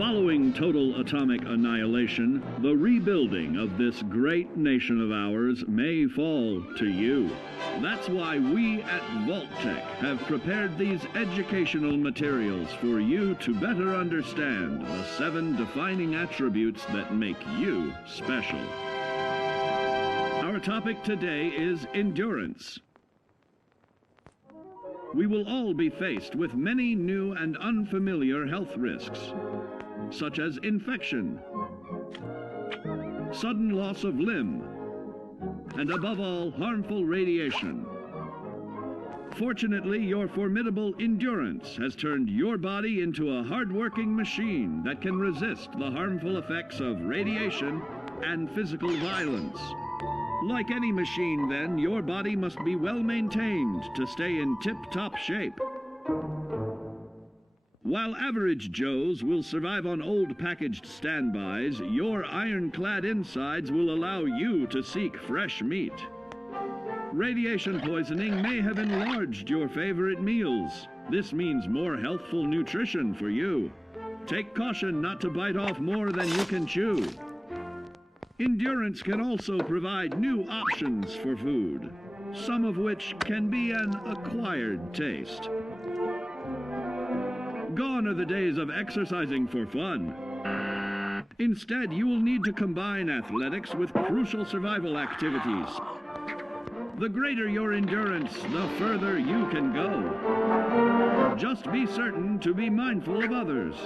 Following total atomic annihilation, the rebuilding of this great nation of ours may fall to you. That's why we at Vault-Tec have prepared these educational materials for you to better understand the 7 defining attributes that make you special. Our topic today is endurance. We will all be faced with many new and unfamiliar health risks, such as infection, sudden loss of limb, and above all, harmful radiation. Fortunately, your formidable endurance has turned your body into a hard-working machine that can resist the harmful effects of radiation and physical violence. Like any machine, then, your body must be well maintained to stay in tip-top shape. While average Joes will survive on old packaged standbys, your ironclad insides will allow you to seek fresh meat. Radiation poisoning may have enlarged your favorite meals. This means more healthful nutrition for you. Take caution not to bite off more than you can chew. Endurance can also provide new options for food, some of which can be an acquired taste. Gone are the days of exercising for fun. Instead, you will need to combine athletics with crucial survival activities. The greater your endurance, the further you can go. Just be certain to be mindful of others.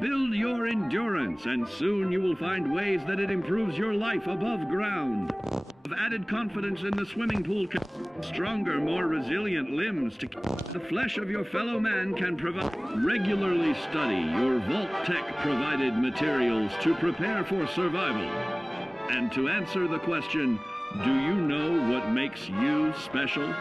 Build your endurance, and soon you will find ways that it improves your life above ground. Have added confidence in the swimming pool, stronger, more resilient limbs to the flesh of your fellow man can provide. Regularly study your Vault-Tec provided materials to prepare for survival. And to answer the question, do you know what makes you special?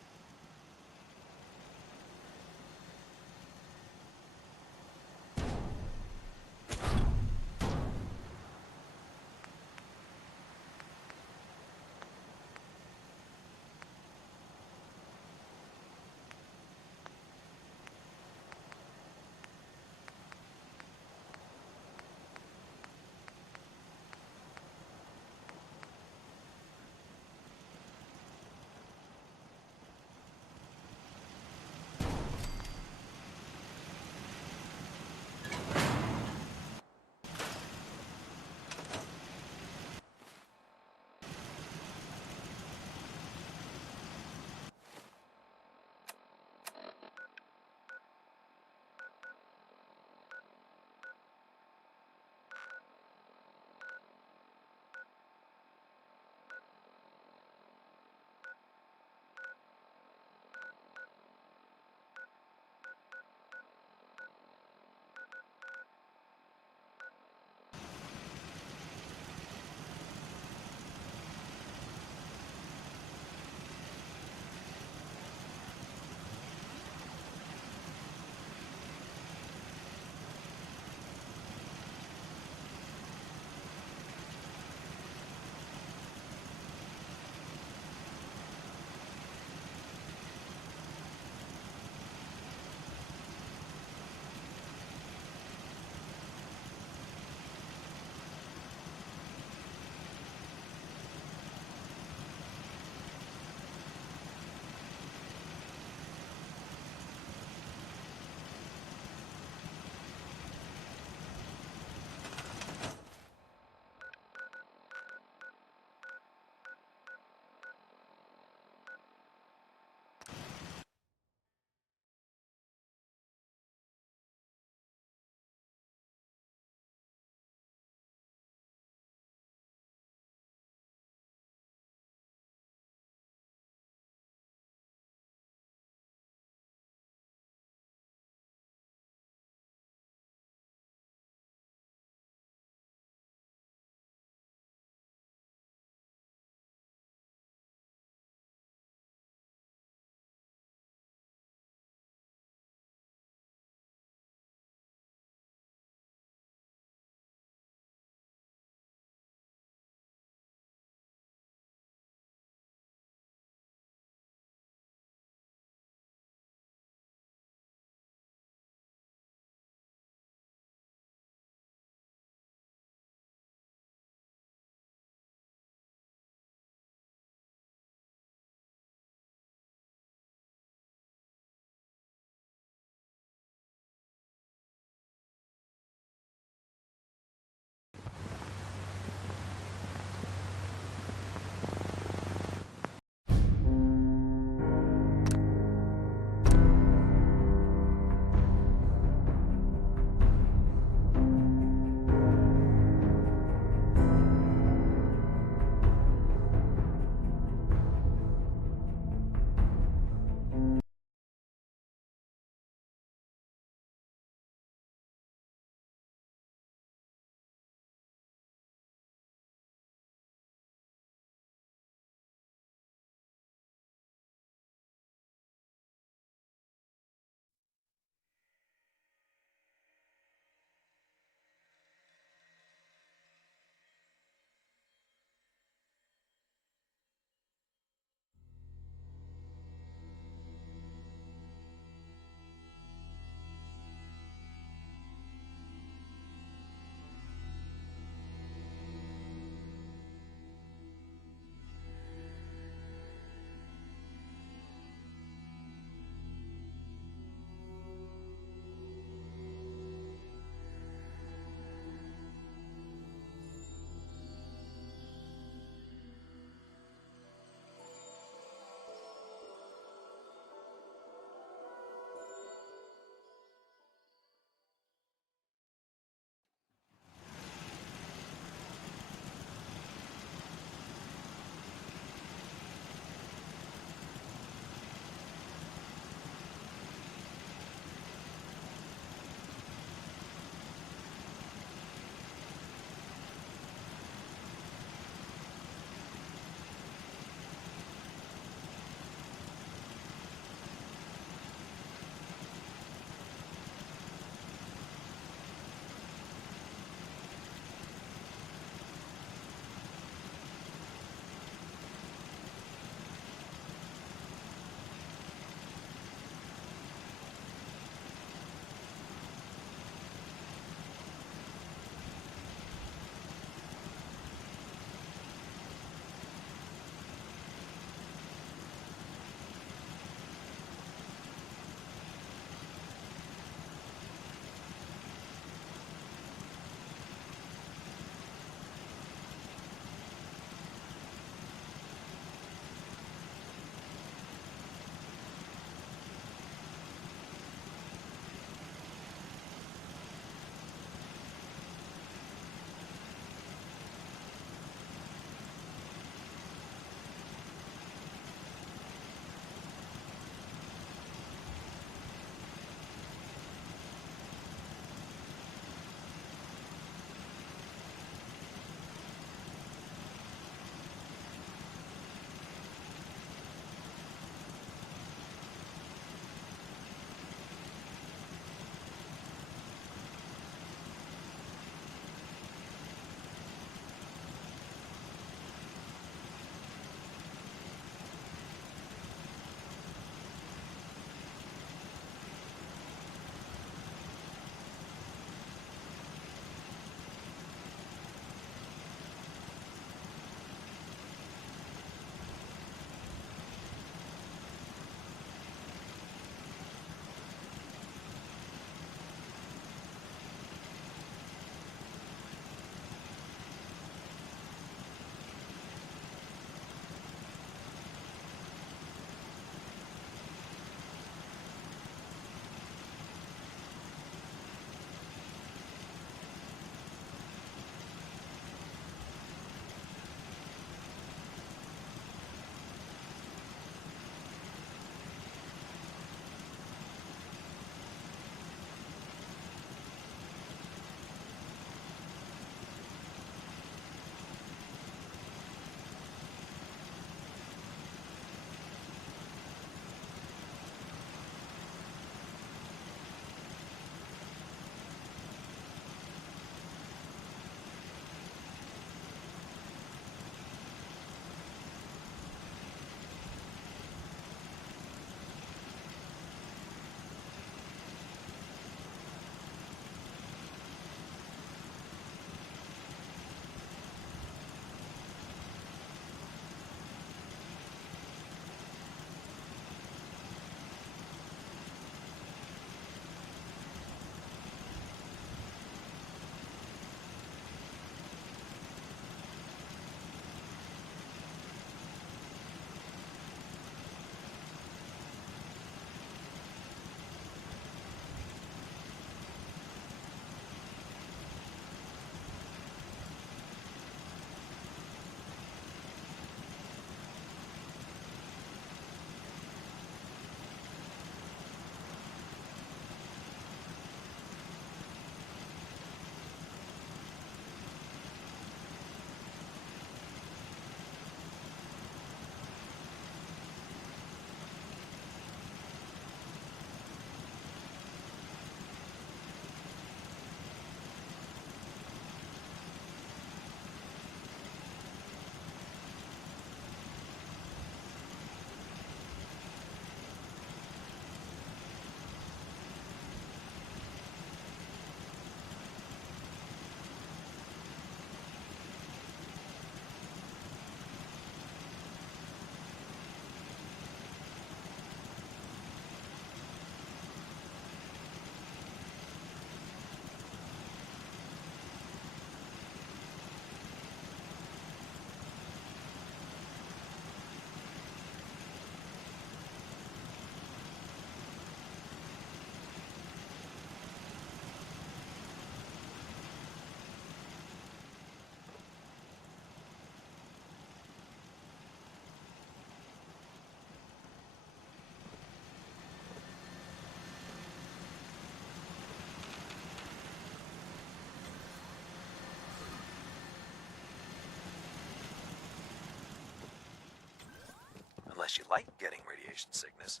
like getting radiation sickness,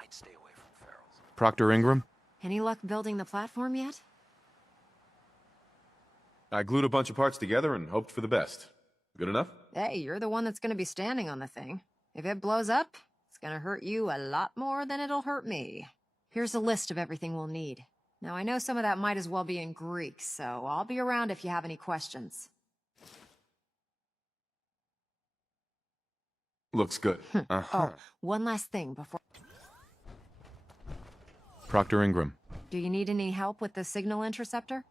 I'd stay away from ferals. Proctor Ingram? Any luck building the platform yet? I glued a bunch of parts together and hoped for the best. Good enough? Hey, you're the one that's gonna be standing on the thing. If it blows up, it's gonna hurt you a lot more than it'll hurt me. Here's a list of everything we'll need. Now, I know some of that might as well be in Greek, so I'll be around if you have any questions. Looks good. Oh, one last thing before... Proctor Ingram. Do you need any help with the signal interceptor?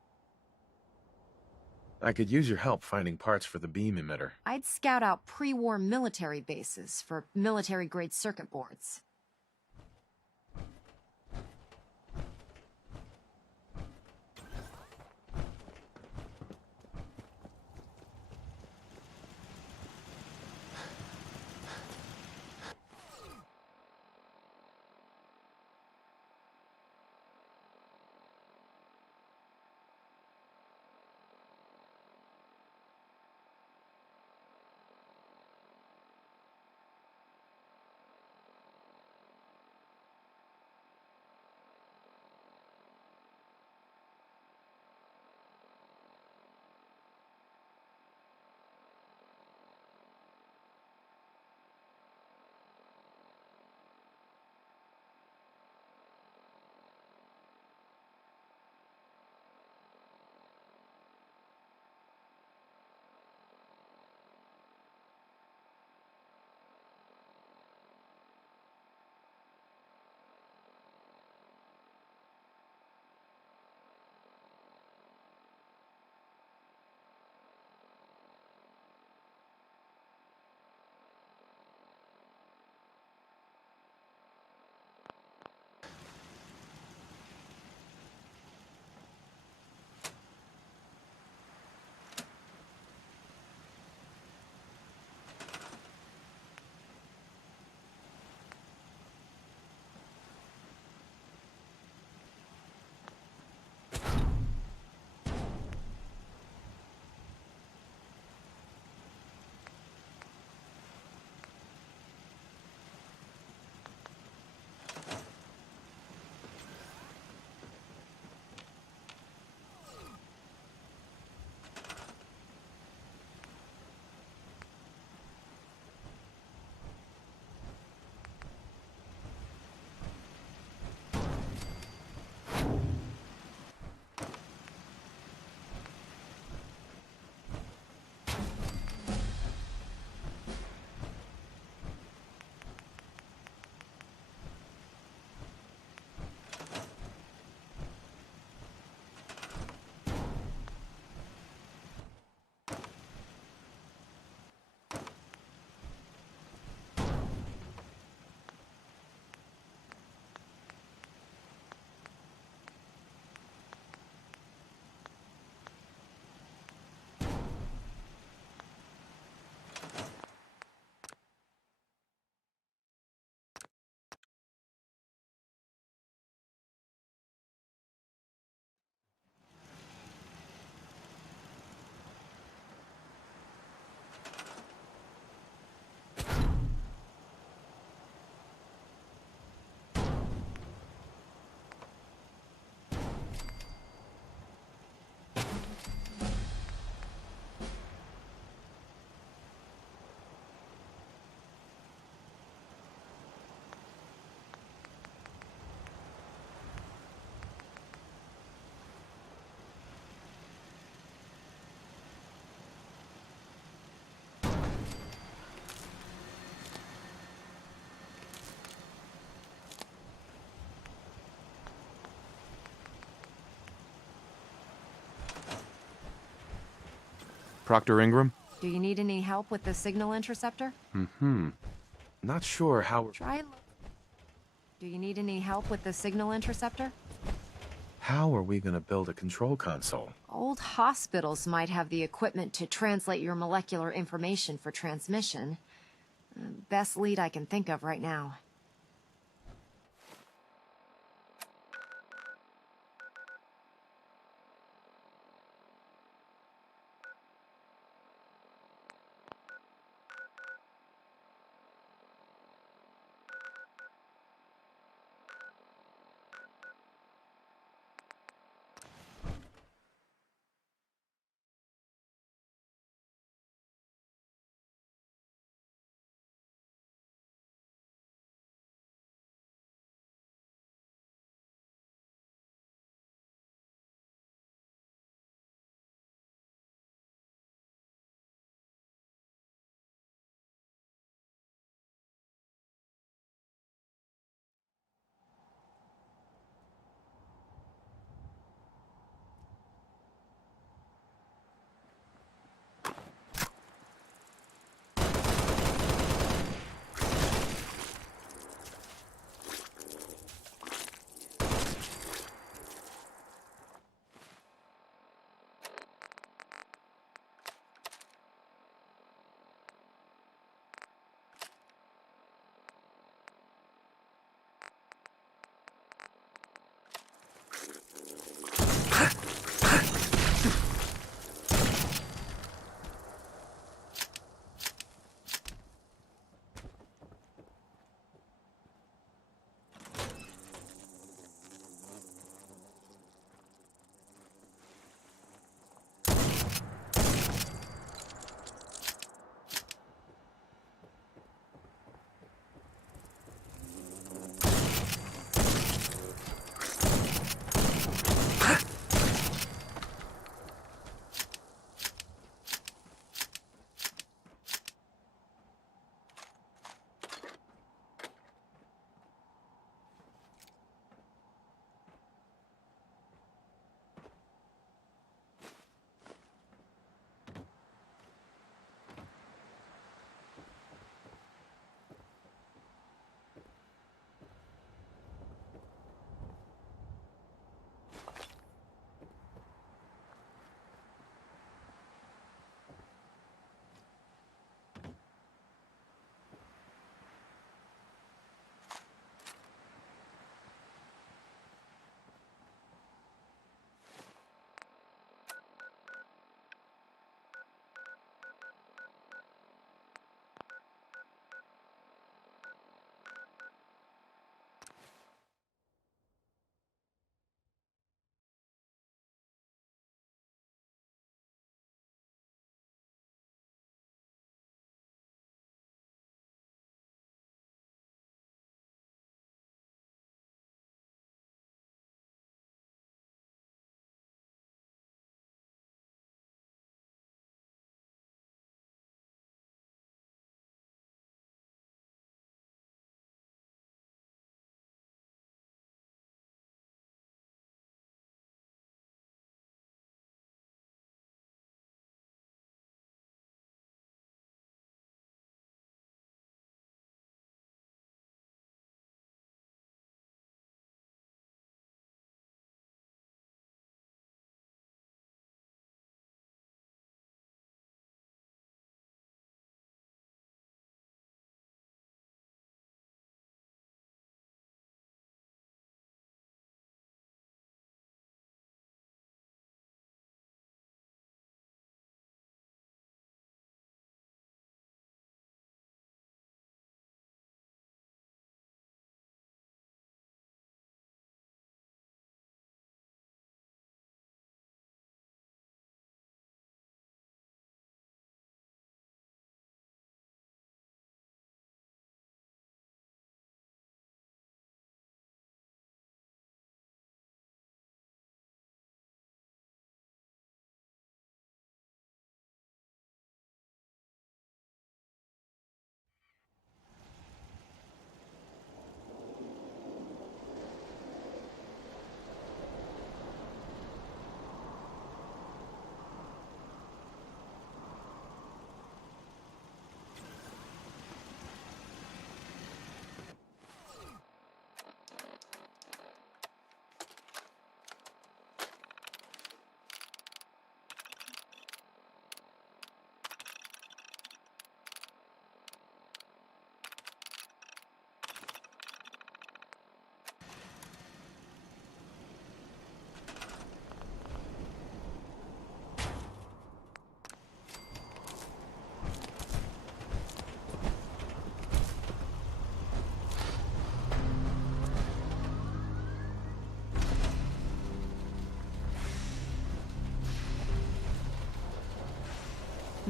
I could use your help finding parts for the beam emitter. I'd scout out pre-war military bases for military-grade circuit boards. Proctor Ingram? Do you need any help with the signal interceptor? Not sure how... Try and look. Do you need any help with the signal interceptor? How are we gonna build a control console? Old hospitals might have the equipment to translate your molecular information for transmission. Best lead I can think of right now.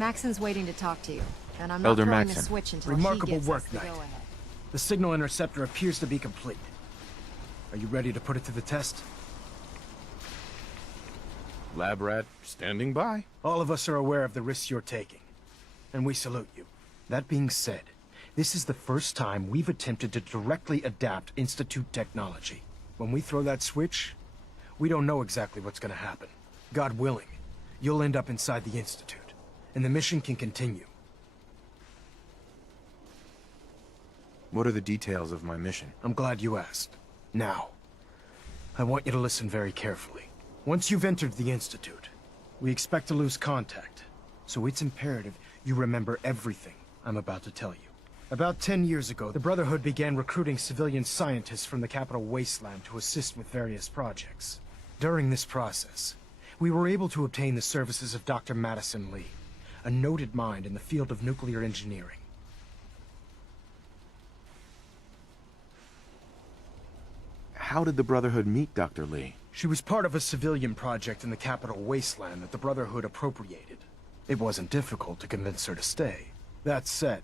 Maxon's waiting to talk to you, and I'm Elder not throwing Maxon. a switch until Remarkable he gives work, us the Knight. go-ahead. The signal interceptor appears to be complete. Are you ready to put it to the test? Lab rat standing by. All of us are aware of the risks you're taking, and we salute you. That being said, this is the first time we've attempted to directly adapt Institute technology. When we throw that switch, we don't know exactly what's gonna happen. God willing, you'll end up inside the Institute, and the mission can continue. What are the details of my mission? I'm glad you asked. Now, I want you to listen very carefully. Once you've entered the Institute, we expect to lose contact, so it's imperative you remember everything I'm about to tell you. About 10 years ago, the Brotherhood began recruiting civilian scientists from the capital wasteland to assist with various projects. During this process, we were able to obtain the services of Dr. Madison Lee, a noted mind in the field of nuclear engineering. How did the Brotherhood meet Dr. Lee? She was part of a civilian project in the capital wasteland that the Brotherhood appropriated. It wasn't difficult to convince her to stay. That said,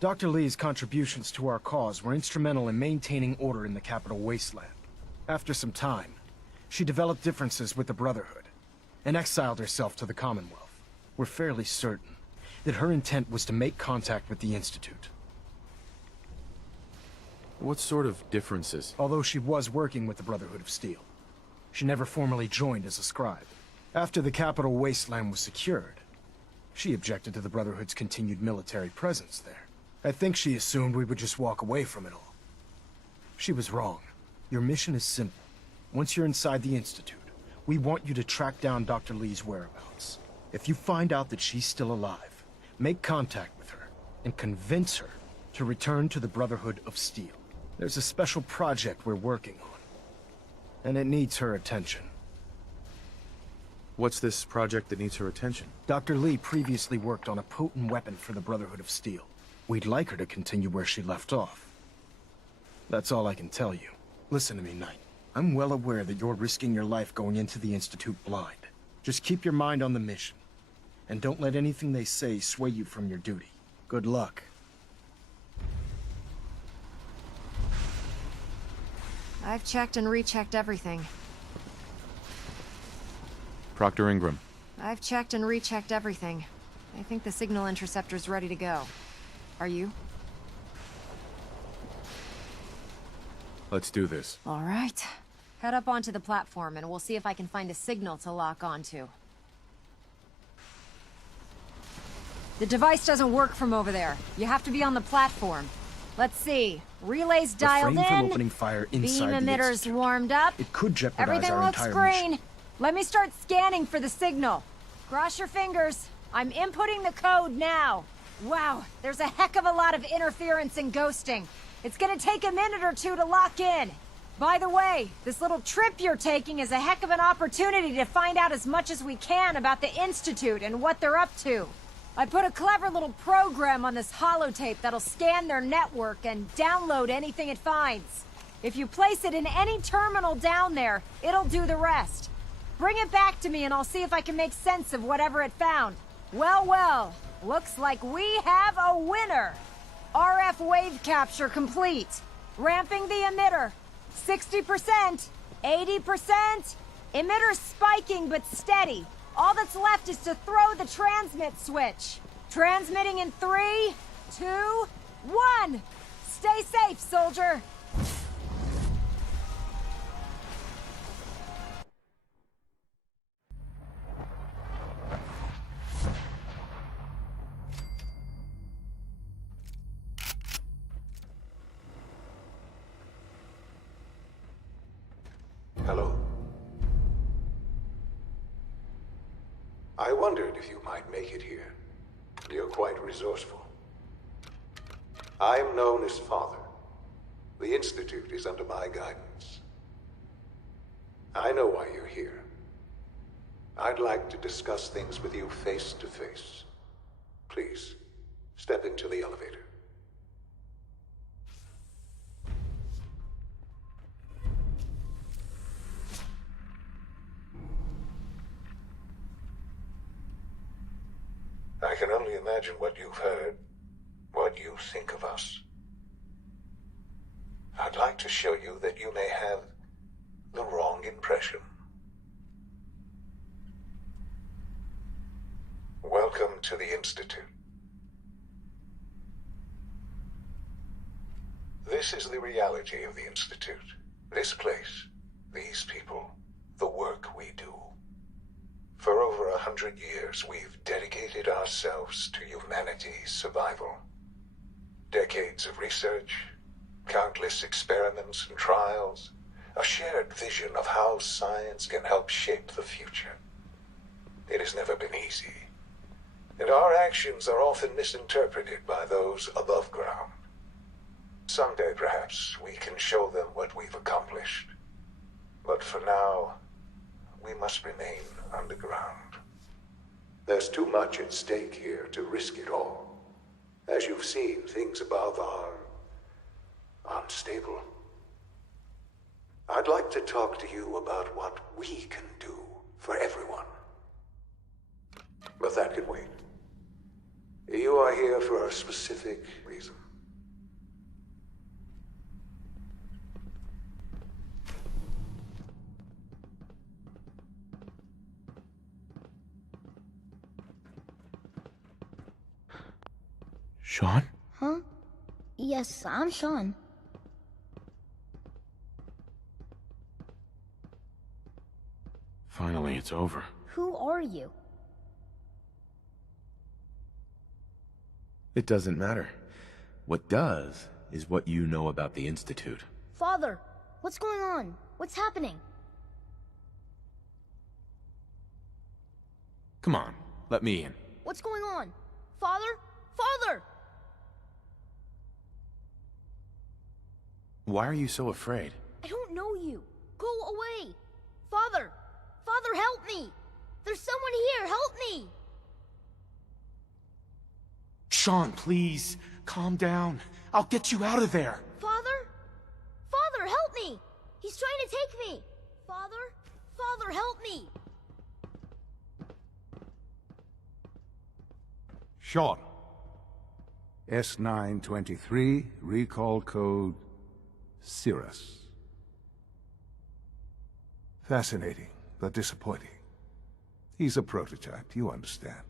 Dr. Lee's contributions to our cause were instrumental in maintaining order in the capital wasteland. After some time, she developed differences with the Brotherhood and exiled herself to the Commonwealth. We're fairly certain that her intent was to make contact with the Institute. What sort of differences? Although she was working with the Brotherhood of Steel, she never formally joined as a scribe. After the capital wasteland was secured, she objected to the Brotherhood's continued military presence there. I think she assumed we would just walk away from it all. She was wrong. Your mission is simple. Once you're inside the Institute, we want you to track down Dr. Lee's whereabouts. If you find out that she's still alive, make contact with her and convince her to return to the Brotherhood of Steel. There's a special project we're working on, and it needs her attention. What's this project that needs her attention? Dr. Lee previously worked on a potent weapon for the Brotherhood of Steel. We'd like her to continue where she left off. That's all I can tell you. Listen to me, Knight. I'm well aware that you're risking your life going into the Institute blind. Just keep your mind on the mission, and don't let anything they say sway you from your duty. Good luck. I've checked and rechecked everything. Proctor Ingram. I've checked and rechecked everything. I think the signal interceptor's ready to go. Are you? Let's do this. All right. Head up onto the platform and we'll see if I can find a signal to lock onto. The device doesn't work from over there. You have to be on the platform. Let's see. Relays dialed Refrain from in. opening fire Beam inside the emitters Institute. warmed up. It could jeopardize Everything our looks entire green. mission. Let me start scanning for the signal. Cross your fingers. I'm inputting the code now. Wow, there's a heck of a lot of interference and ghosting. It's gonna take a minute or two to lock in. By the way, this little trip you're taking is a heck of an opportunity to find out as much as we can about the Institute and what they're up to. I put a clever little program on this holotape that'll scan their network and download anything it finds. If you place it in any terminal down there, it'll do the rest. Bring it back to me and I'll see if I can make sense of whatever it found. Well, well, looks like we have a winner. RF wave capture complete. Ramping the emitter. 60%, 80%. Emitter spiking but steady. All that's left is to throw the transmit switch. Transmitting in 3, 2, 1. Stay safe, soldier. Hello. I wondered if you might make it here. You're quite resourceful. I'm known as Father. The Institute is under my guidance. I know why you're here. I'd like to discuss things with you face to face. Please, step into the elevator. can only imagine what you've heard, what you think of us. I'd like to show you that you may have the wrong impression. Welcome to the Institute. This is the reality of the Institute. This place, these people, the work we do. For over 100 years, we've dedicated ourselves to humanity's survival. Decades of research, countless experiments and trials, a shared vision of how science can help shape the future. It has never been easy, and our actions are often misinterpreted by those above ground. Someday, perhaps, we can show them what we've accomplished. But for now, we must remain underground. There's too much at stake here to risk it all. As you've seen, things above are unstable. I'd like to talk to you about what we can do for everyone. But that can wait. You are here for a specific reason. Sean? Huh? Yes, I'm Sean. Finally, it's over. Who are you? It doesn't matter. What does is what you know about the Institute. Father, what's going on? What's happening? Come on, let me in. What's going on? Father? Father! Why are you so afraid? I don't know you. Go away. Father! Father, help me! There's someone here, help me! Sean, please, calm down. I'll get you out of there. Father? Father, help me! He's trying to take me! Father? Father, help me! Sean. S923, recall code Cirrus. Fascinating, but disappointing. He's a prototype, you understand.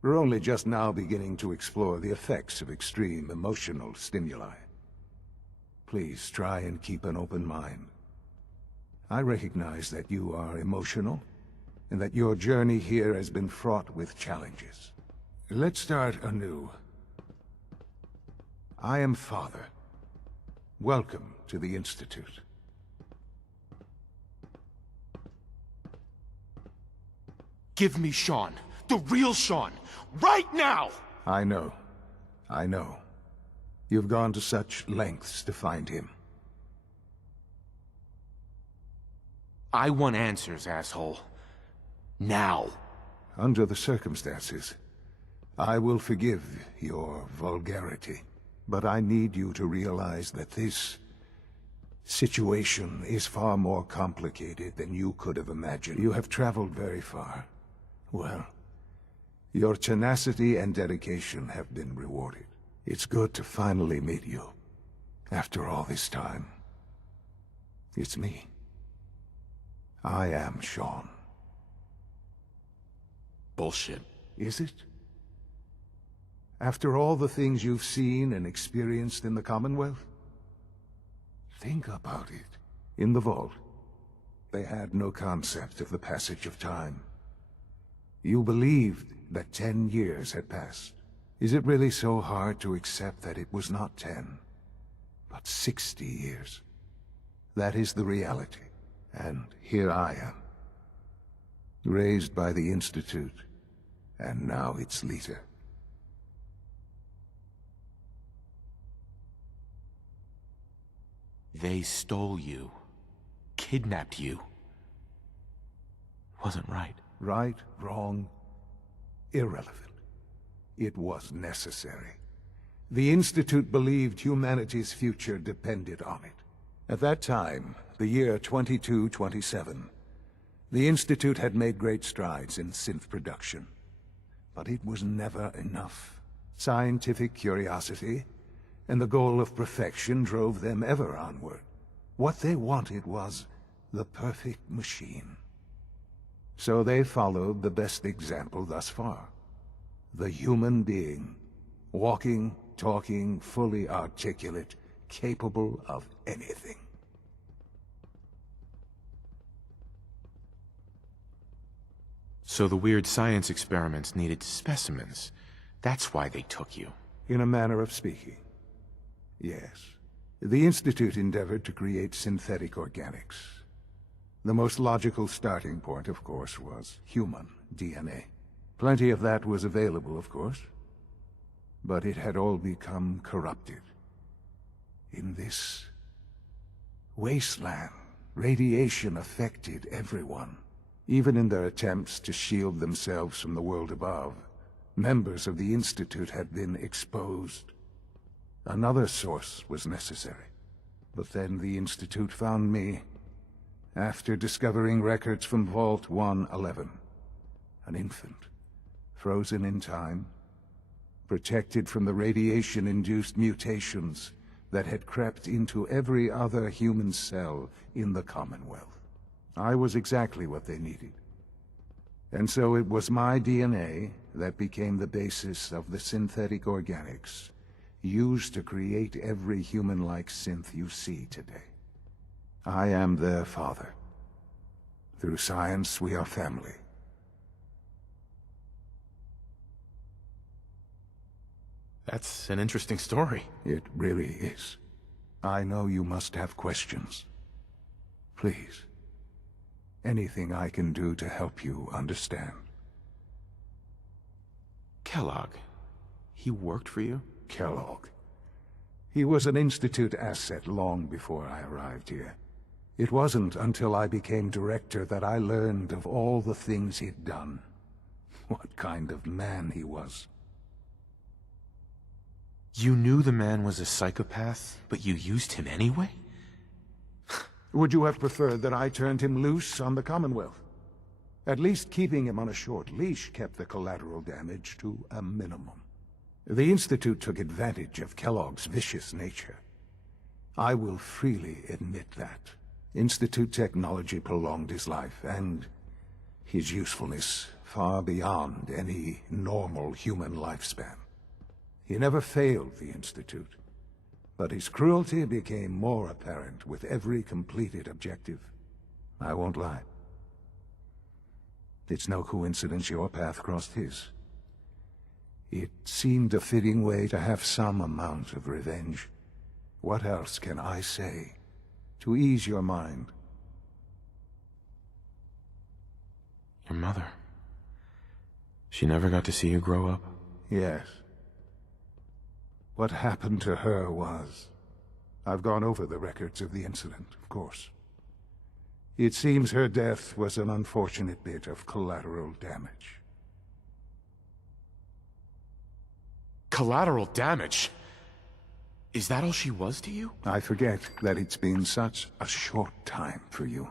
We're only just now beginning to explore the effects of extreme emotional stimuli. Please try and keep an open mind. I recognize that you are emotional, and that your journey here has been fraught with challenges. Let's start anew. I am Father. Welcome to the Institute. Give me Sean. The real Sean. Right now! I know. I know. You've gone to such lengths to find him. I want answers, asshole. Now. Under the circumstances, I will forgive your vulgarity. But I need you to realize that this situation is far more complicated than you could have imagined. You have traveled very far. Well, your tenacity and dedication have been rewarded. It's good to finally meet you. After all this time. It's me. I am Sean. Bullshit. Is it? After all the things you've seen and experienced in the Commonwealth? Think about it. In the Vault, they had no concept of the passage of time. You believed that 10 years had passed. Is it really so hard to accept that it was not 10, but 60 years? That is the reality. And here I am. Raised by the Institute, and now its leader. They stole you. Kidnapped you. Wasn't right. Right, wrong, irrelevant. It was necessary. The Institute believed humanity's future depended on it. At that time, the year 2227, the Institute had made great strides in synth production. But it was never enough. Scientific curiosity and the goal of perfection drove them ever onward. What they wanted was the perfect machine. So they followed the best example thus far. The human being. Walking, talking, fully articulate, capable of anything. So the weird science experiments needed specimens. That's why they took you. In a manner of speaking. Yes. The Institute endeavored to create synthetic organics. The most logical starting point, of course, was human DNA. Plenty of that was available, of course. But it had all become corrupted. In this wasteland, radiation affected everyone. Even in their attempts to shield themselves from the world above, members of the Institute had been exposed. Another source was necessary. But then the Institute found me, after discovering records from Vault 111. An infant, frozen in time, protected from the radiation-induced mutations that had crept into every other human cell in the Commonwealth. I was exactly what they needed. And so it was my DNA that became the basis of the synthetic organics used to create every human-like synth you see today. I am their father. Through science, we are family. That's an interesting story. It really is. I know you must have questions. Please. Anything I can do to help you understand. Kellogg. He worked for you? Kellogg. He was an Institute asset long before I arrived here. It wasn't until I became director that I learned of all the things he'd done. What kind of man he was. You knew the man was a psychopath, but you used him anyway? Would you have preferred that I turned him loose on the Commonwealth? At least keeping him on a short leash kept the collateral damage to a minimum. The Institute took advantage of Kellogg's vicious nature. I will freely admit that. Institute technology prolonged his life, and his usefulness far beyond any normal human lifespan. He never failed the Institute. But his cruelty became more apparent with every completed objective. I won't lie. It's no coincidence your path crossed his. It seemed a fitting way to have some amount of revenge. What else can I say to ease your mind? Your mother. She never got to see you grow up? Yes. What happened to her was... I've gone over the records of the incident, of course. It seems her death was an unfortunate bit of collateral damage. Collateral damage? Is that all she was to you? I forget that it's been such a short time for you.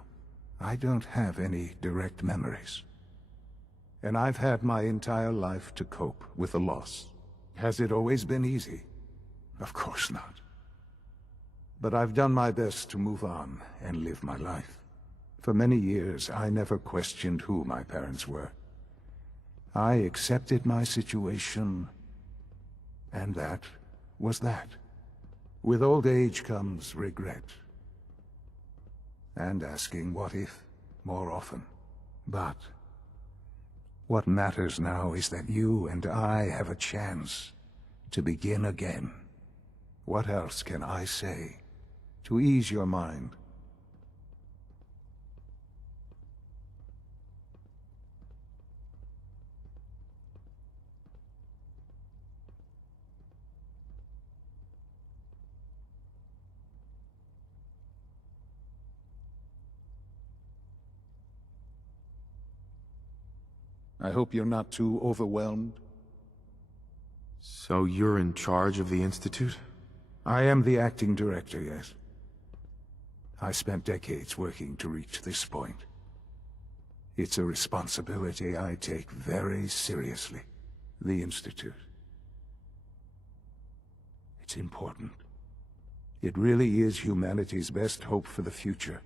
I don't have any direct memories. And I've had my entire life to cope with the loss. Has it always been easy? Of course not. But I've done my best to move on and live my life. For many years, I never questioned who my parents were. I accepted my situation, and that was that. With old age comes regret. And asking what if more often. But what matters now is that you and I have a chance to begin again. What else can I say to ease your mind? I hope you're not too overwhelmed. So you're in charge of the Institute? I am the acting director, yes. I spent decades working to reach this point. It's a responsibility I take very seriously. The Institute. It's important. It really is humanity's best hope for the future,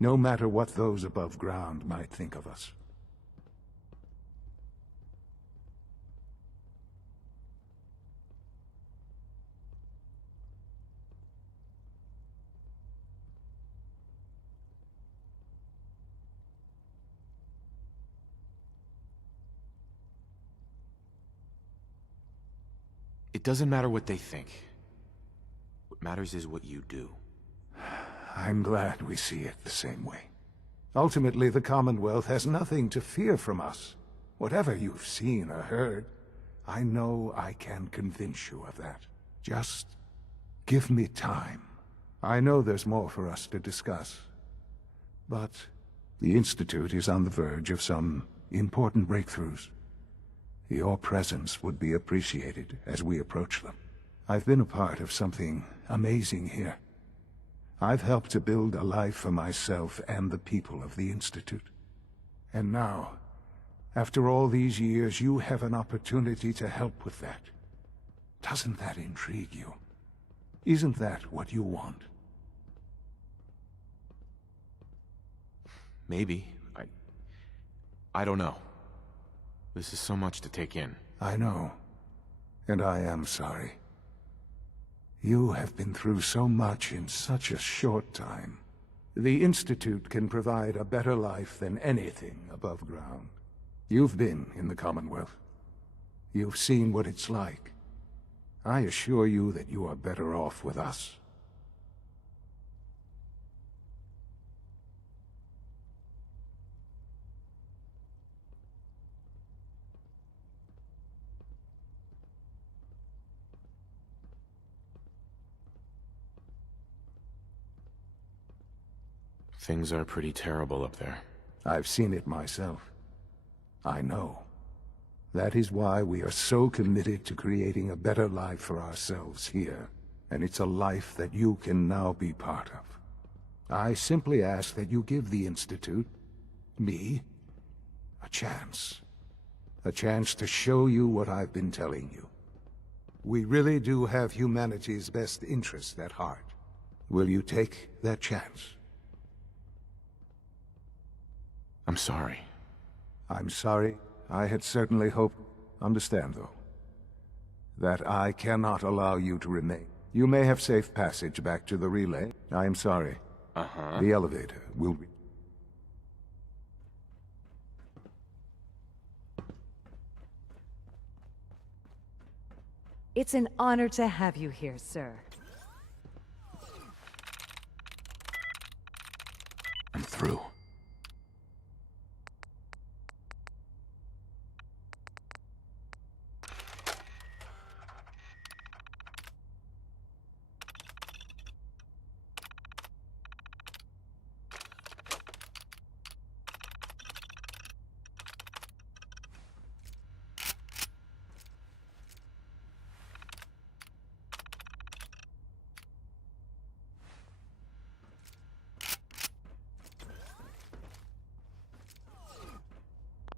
no matter what those above ground might think of us. It doesn't matter what they think. What matters is what you do. I'm glad we see it the same way. Ultimately, the Commonwealth has nothing to fear from us. Whatever you've seen or heard, I know I can convince you of that. Just give me time. I know there's more for us to discuss. But the Institute is on the verge of some important breakthroughs. Your presence would be appreciated as we approach them. I've been a part of something amazing here. I've helped to build a life for myself and the people of the Institute. And now, after all these years, you have an opportunity to help with that. Doesn't that intrigue you? Isn't that what you want? Maybe. I don't know. This is so much to take in. I know. And I am sorry. You have been through so much in such a short time. The Institute can provide a better life than anything above ground. You've been in the Commonwealth. You've seen what it's like. I assure you that you are better off with us. Things are pretty terrible up there. I've seen it myself. I know. That is why we are so committed to creating a better life for ourselves here. And it's a life that you can now be part of. I simply ask that you give the Institute, me, a chance. A chance to show you what I've been telling you. We really do have humanity's best interest at heart. Will you take that chance? I'm sorry. I'm sorry. I had certainly hoped... Understand, though, that I cannot allow you to remain. You may have safe passage back to the relay. I am sorry. Uh-huh. The elevator will be... It's an honor to have you here, sir. I'm through.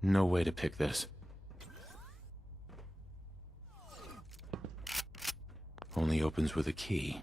No way to pick this. Only opens with a key.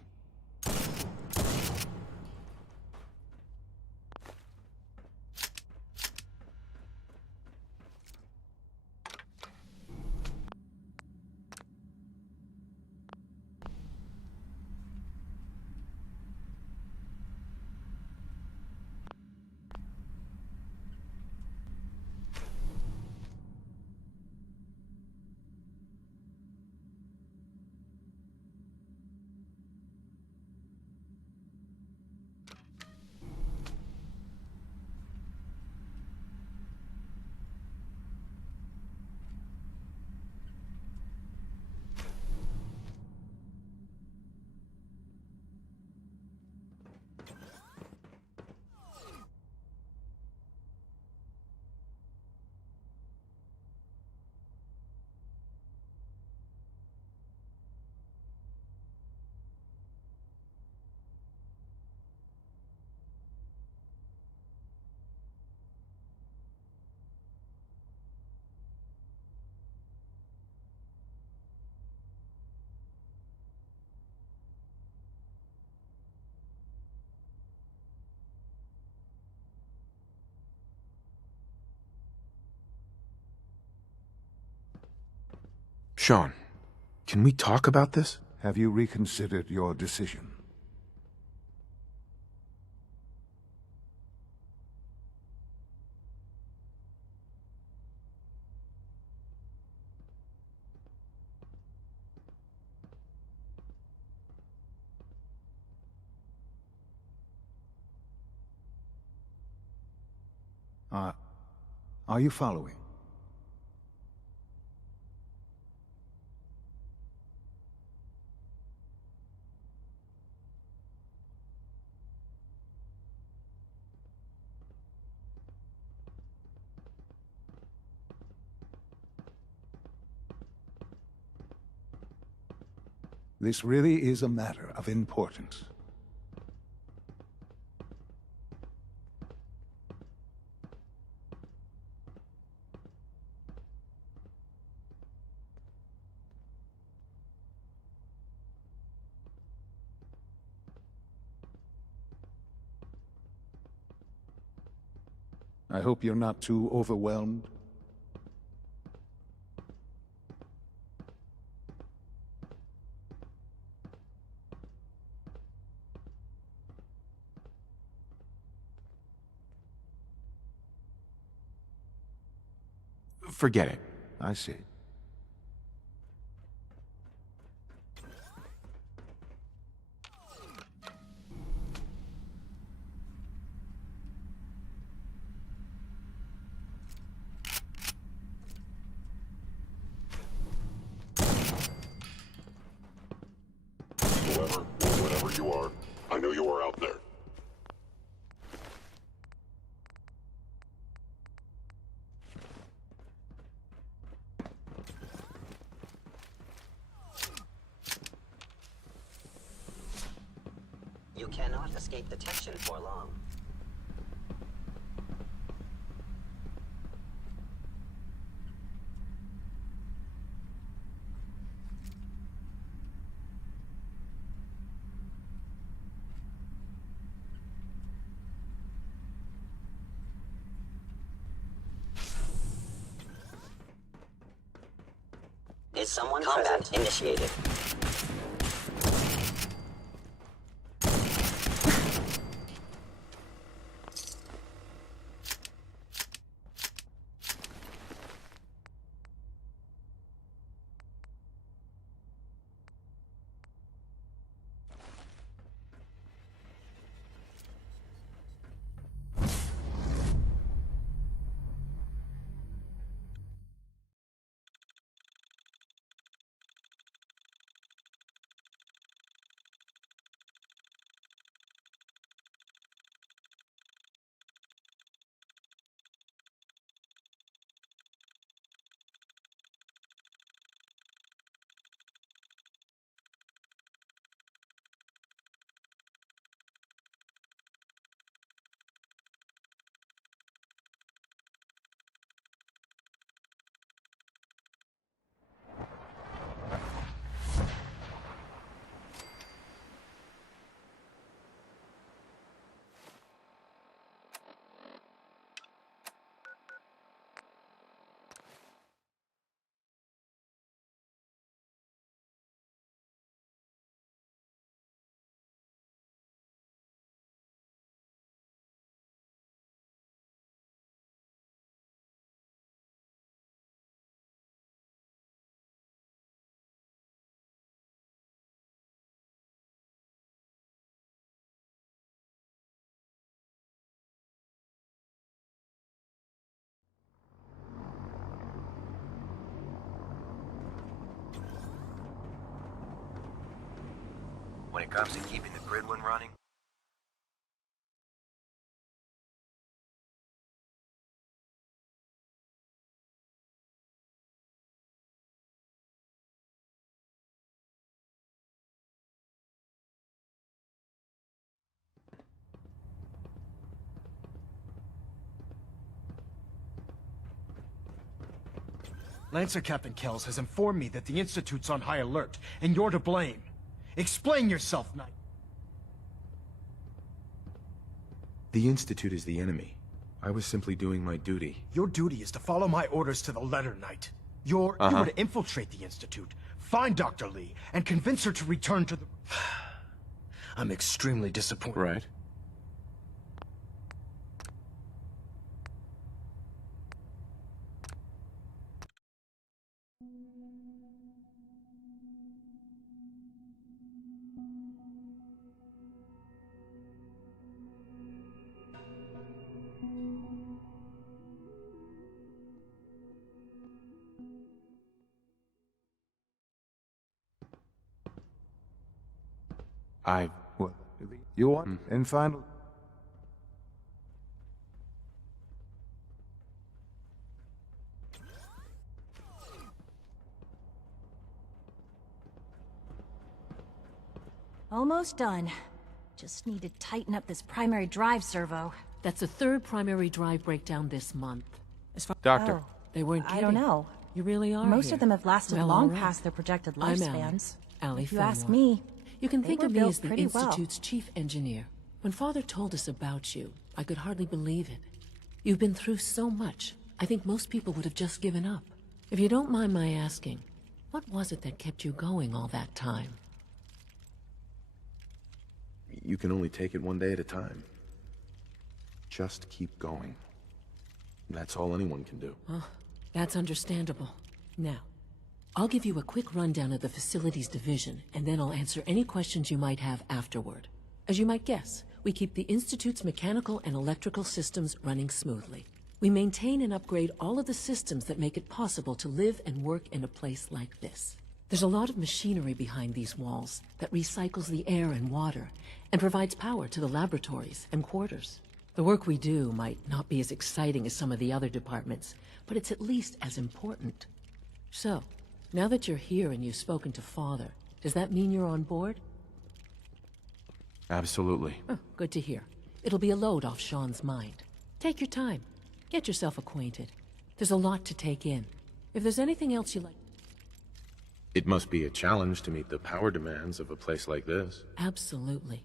Sean, can we talk about this? Have you reconsidered your decision? Are you following? This really is a matter of importance. I hope you're not too overwhelmed. Forget it. I see. Whoever or whatever you are, I know you are out there. You cannot escape detection for long. Is someone combat initiated? When it comes to keeping the Gridwin running, Lancer Captain Kells has informed me that the Institute's on high alert, and you're to blame. Explain yourself, Knight. The Institute is the enemy. I was simply doing my duty. Your duty is to follow my orders to the letter, Knight. You were to infiltrate the Institute, find Dr. Lee, and convince her to return to the... I'm extremely disappointed. Right. What? You want? And final... Almost done. Just need to tighten up this primary drive servo. That's the third primary drive breakdown this month. Doctor. Oh, They weren't kidding. I don't know. You really are Most here. of them have lasted Well, long all right. past their projected I'm lifespans. Allie If you ask Fillmore. me, You can they think were of me built as the pretty well. Institute's chief engineer. When Father told us about you, I could hardly believe it. You've been through so much, I think most people would have just given up. If you don't mind my asking, what was it that kept you going all that time? You can only take it one day at a time. Just keep going. That's all anyone can do. Oh, that's understandable. Now, I'll give you a quick rundown of the Facilities Division, and then I'll answer any questions you might have afterward. As you might guess, we keep the Institute's mechanical and electrical systems running smoothly. We maintain and upgrade all of the systems that make it possible to live and work in a place like this. There's a lot of machinery behind these walls that recycles the air and water and provides power to the laboratories and quarters. The work we do might not be as exciting as some of the other departments, but it's at least as important. So, now that you're here and you've spoken to Father, does that mean you're on board? Absolutely. Oh, good to hear. It'll be a load off Sean's mind. Take your time. Get yourself acquainted. There's a lot to take in. If there's anything else you'd like... It must be a challenge to meet the power demands of a place like this. Absolutely.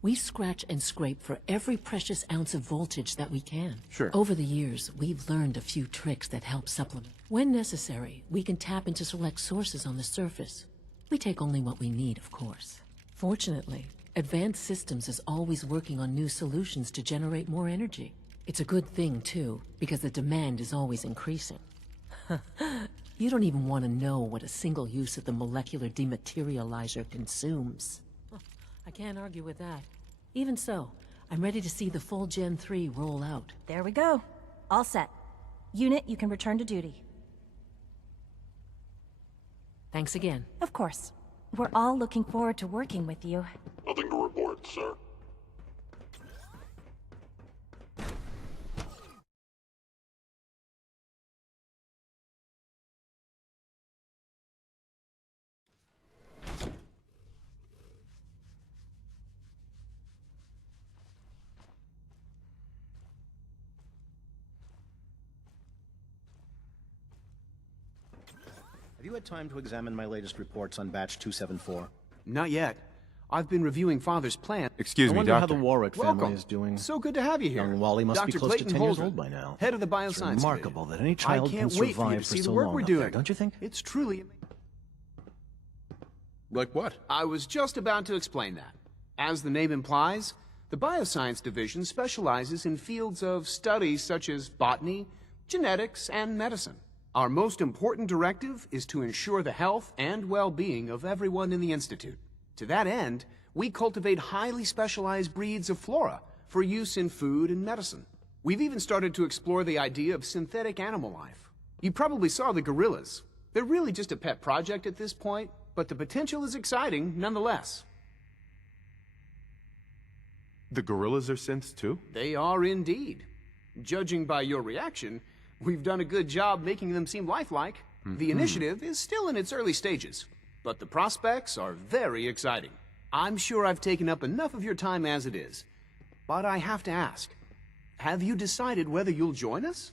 We scratch and scrape for every precious ounce of voltage that we can. Sure. Over the years, we've learned a few tricks that help supplement. When necessary, we can tap into select sources on the surface. We take only what we need, of course. Fortunately, Advanced Systems is always working on new solutions to generate more energy. It's a good thing, too, because the demand is always increasing. You don't even want to know what a single use of the molecular dematerializer consumes. I can't argue with that. Even so, I'm ready to see the full Gen 3 roll out. There we go. All set. Unit, you can return to duty. Thanks again. Of course. We're all looking forward to working with you. Nothing to report, sir. Have you had time to examine my latest reports on Batch 274? Not yet. I've been reviewing Father's plan. Excuse I me, wonder how Doctor. the Warwick family Welcome. is doing. So good to have you here. Young Wally must be Dr. close to Clayton 10 years Holden, old by now. Head of the It's Bioscience remarkable Division. that any child I can can't wait for you survive to for see so the work long we're out doing. there, don't you think? It's truly amazing. Like what? I was just about to explain that. As the name implies, the Bioscience Division specializes in fields of studies such as botany, genetics, and medicine. Our most important directive is to ensure the health and well-being of everyone in the Institute. To that end, we cultivate highly specialized breeds of flora for use in food and medicine. We've even started to explore the idea of synthetic animal life. You probably saw the gorillas. They're really just a pet project at this point, but the potential is exciting nonetheless. The gorillas are synths too? They are indeed. Judging by your reaction, we've done a good job making them seem lifelike. The initiative is still in its early stages, but the prospects are very exciting. I'm sure I've taken up enough of your time as it is, but I have to ask, have you decided whether you'll join us?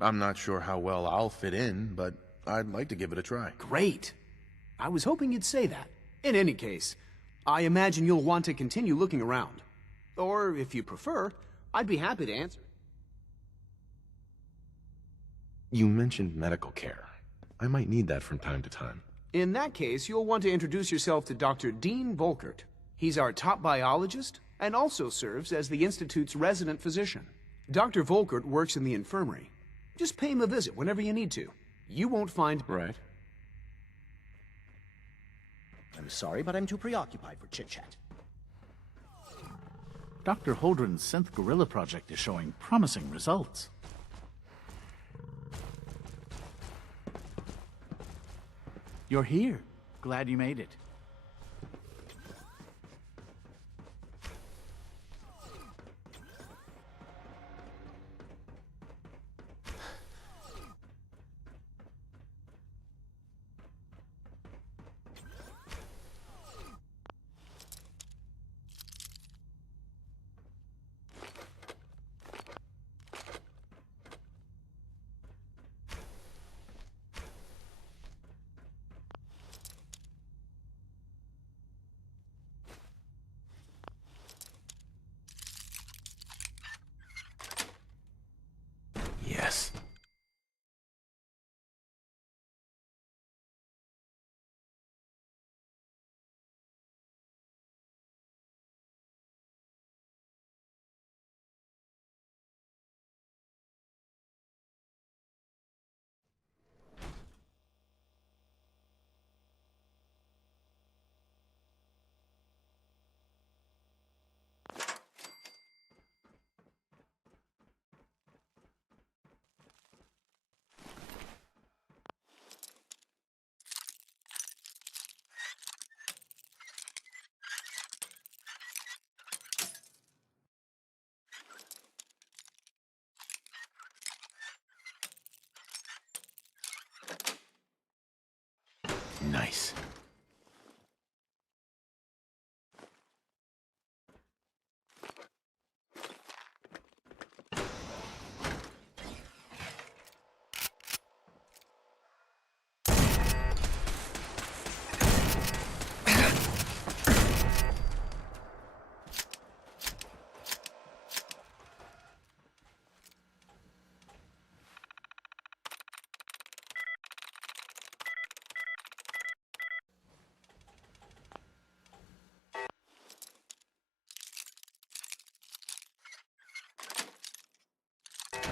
I'm not sure how well I'll fit in, but I'd like to give it a try. Great. I was hoping you'd say that. In any case, I imagine you'll want to continue looking around. Or, if you prefer, I'd be happy to answer. You mentioned medical care. I might need that from time to time. In that case, you'll want to introduce yourself to Dr. Dean Volkert. He's our top biologist and also serves as the Institute's resident physician. Dr. Volkert works in the infirmary. Just pay him a visit whenever you need to. You won't find... Right. I'm sorry, but I'm too preoccupied for chit-chat. Dr. Holdren's Synth Gorilla project is showing promising results. You're here. Glad you made it. Yes. Nice.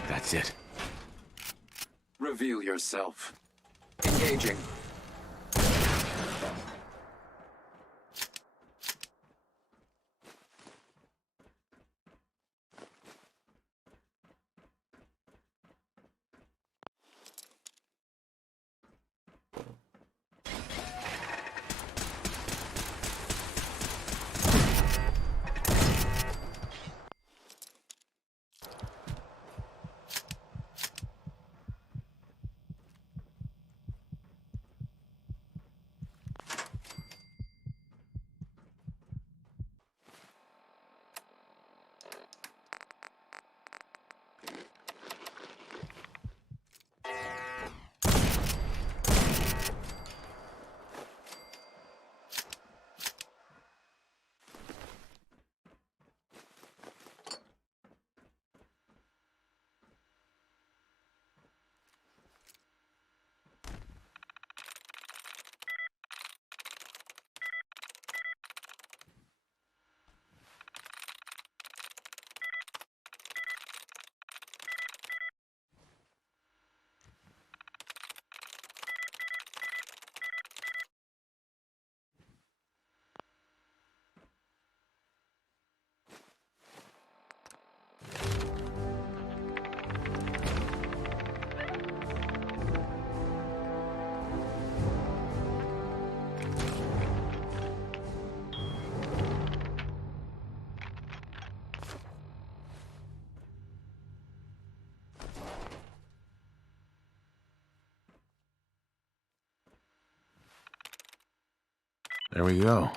That's it. Reveal yourself. Engaging. There we go.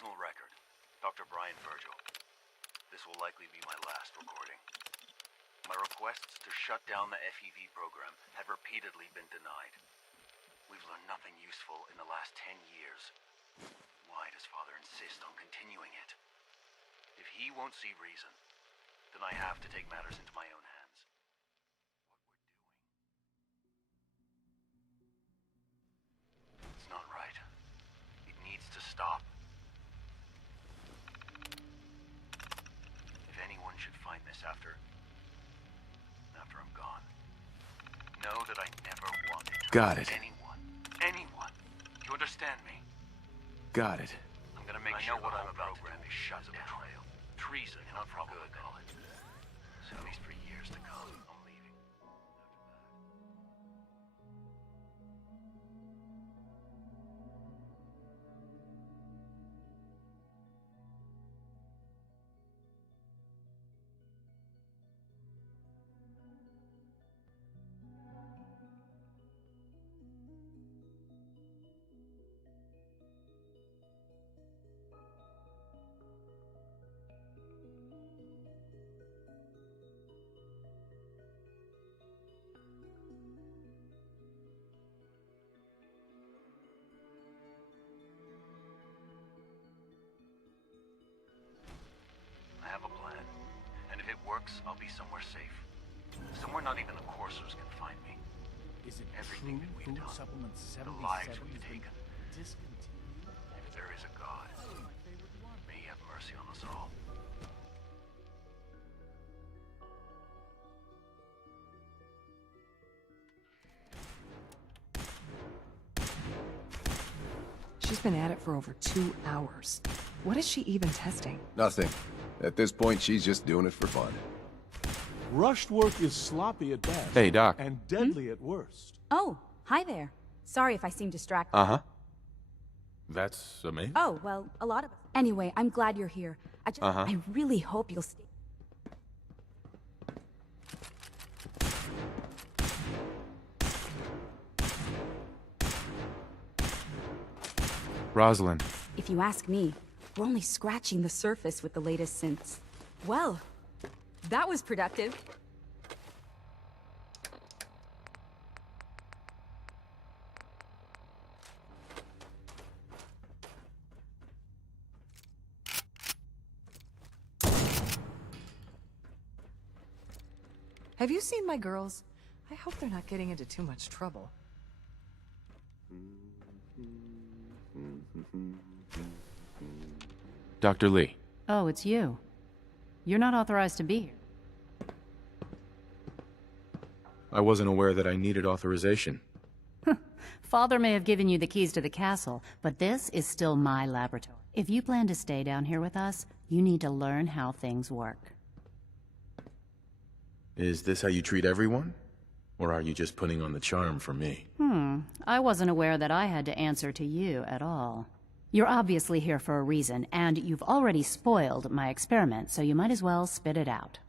personal record, Dr. Brian Virgil. This will likely be my last recording. My requests to shut down the FEV program have repeatedly been denied. We've learned nothing useful in the last 10 years. Why does Father insist on continuing it? If he won't see reason, then I have to take matters into my own hands. It's not right. It needs to stop. If anyone should find this after I'm gone, know that I never wanted to Got hurt it. anyone. You understand me? Got it. I'm gonna make sure what I'm about to do is shut down. Betrayal. Treason, not for good. So at least for years to come, I'm leaving. I have a plan, and if it works, I'll be somewhere safe. Somewhere not even the coursers can find me. Is it Everything true that we've food done, supplement the lives 77 we've has been taken. discontinued? If there is a God, may he have mercy on us all. She's been at it for over 2 hours. What is she even testing? Nothing. At this point, she's just doing it for fun. Rushed work is sloppy at best. Hey, Doc. And deadly at worst. Oh, hi there. Sorry if I seem distracted. Uh-huh. That's amazing. Oh, well, a lot of us. Anyway, I'm glad you're here. I really hope you'll stay. Rosalind. If you ask me, we're only scratching the surface with the latest synths. Well, that was productive. Have you seen my girls? I hope they're not getting into too much trouble. Dr. Lee. Oh, it's you. You're not authorized to be here. I wasn't aware that I needed authorization. Father may have given you the keys to the castle, but this is still my laboratory. If you plan to stay down here with us, you need to learn how things work. Is this how you treat everyone? Or are you just putting on the charm for me? I wasn't aware that I had to answer to you at all. You're obviously here for a reason, and you've already spoiled my experiment, so you might as well spit it out.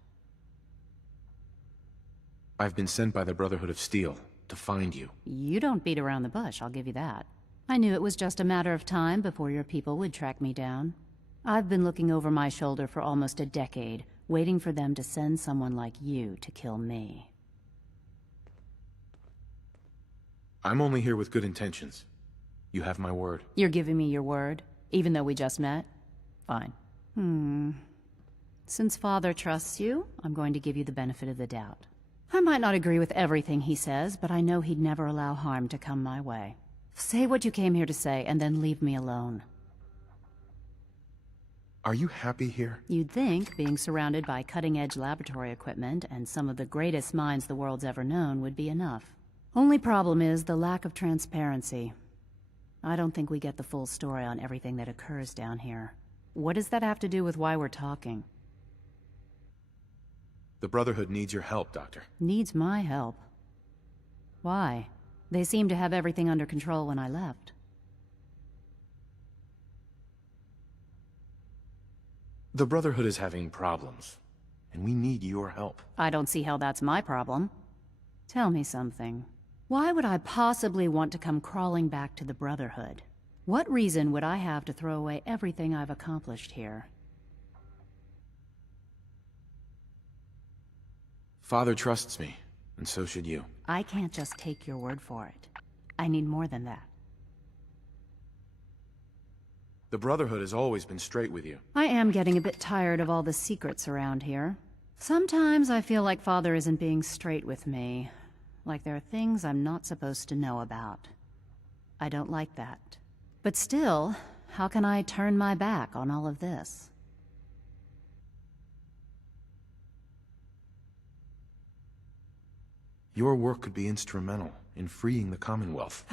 I've been sent by the Brotherhood of Steel to find you. You don't beat around the bush, I'll give you that. I knew it was just a matter of time before your people would track me down. I've been looking over my shoulder for almost a decade, waiting for them to send someone like you to kill me. I'm only here with good intentions. You have my word. You're giving me your word, even though we just met? Fine. Since Father trusts you, I'm going to give you the benefit of the doubt. I might not agree with everything he says, but I know he'd never allow harm to come my way. Say what you came here to say, and then leave me alone. Are you happy here? You'd think being surrounded by cutting-edge laboratory equipment and some of the greatest minds the world's ever known would be enough. Only problem is the lack of transparency. I don't think we get the full story on everything that occurs down here. What does that have to do with why we're talking? The Brotherhood needs your help, Doctor. Needs my help. Why? They seemed to have everything under control when I left. The Brotherhood is having problems, and we need your help. I don't see how that's my problem. Tell me something. Why would I possibly want to come crawling back to the Brotherhood? What reason would I have to throw away everything I've accomplished here? Father trusts me, and so should you. I can't just take your word for it. I need more than that. The Brotherhood has always been straight with you. I am getting a bit tired of all the secrets around here. Sometimes I feel like Father isn't being straight with me. Like there are things I'm not supposed to know about. I don't like that. But still, how can I turn my back on all of this? Your work could be instrumental in freeing the Commonwealth.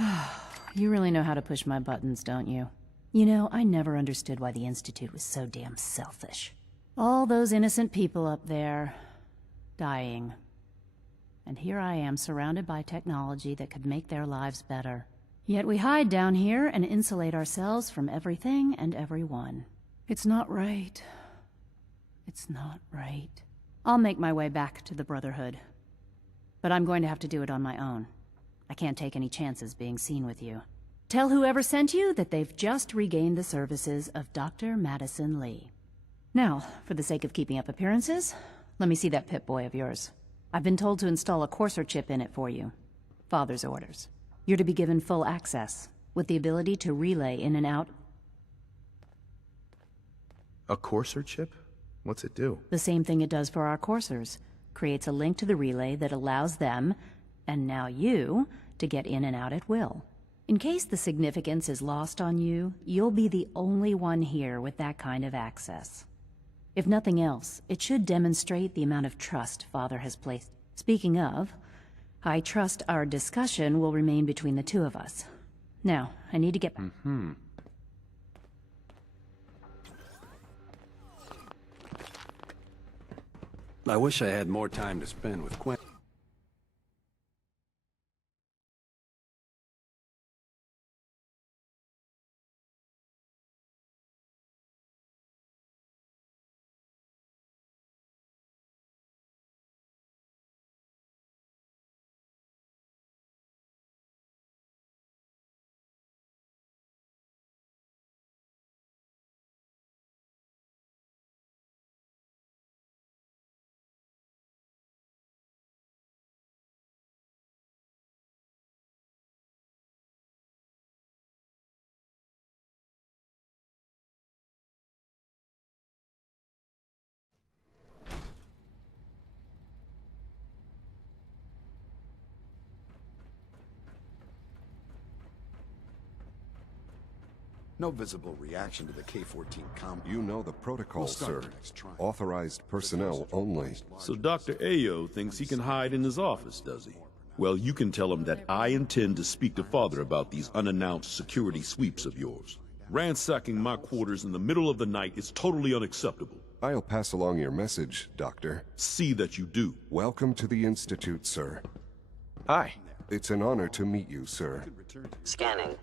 You really know how to push my buttons, don't you? You know, I never understood why the Institute was so damn selfish. All those innocent people up there, dying. And here I am, surrounded by technology that could make their lives better. Yet we hide down here and insulate ourselves from everything and everyone. It's not right. It's not right. I'll make my way back to the Brotherhood. But I'm going to have to do it on my own. I can't take any chances being seen with you. Tell whoever sent you that they've just regained the services of Dr. Madison Lee. Now, for the sake of keeping up appearances, let me see that Pip-Boy of yours. I've been told to install a Courser chip in it for you. Father's orders. You're to be given full access, with the ability to relay in and out. A Courser chip? What's it do? The same thing it does for our Coursers. Creates a link to the relay that allows them, and now you, to get in and out at will. In case the significance is lost on you, you'll be the only one here with that kind of access. If nothing else, it should demonstrate the amount of trust Father has placed. Speaking of, I trust our discussion will remain between the two of us. Now, I need to get back. I wish I had more time to spend with Quinn. No visible reaction to the K-14 comp. You know the protocol, sir. Authorized personnel only. So Dr. Ayo thinks he can hide in his office, does he? Well, you can tell him that I intend to speak to Father about these unannounced security sweeps of yours. Ransacking my quarters in the middle of the night is totally unacceptable. I'll pass along your message, Doctor. See that you do. Welcome to the Institute, sir. Hi. It's an honor to meet you, sir. Scanning.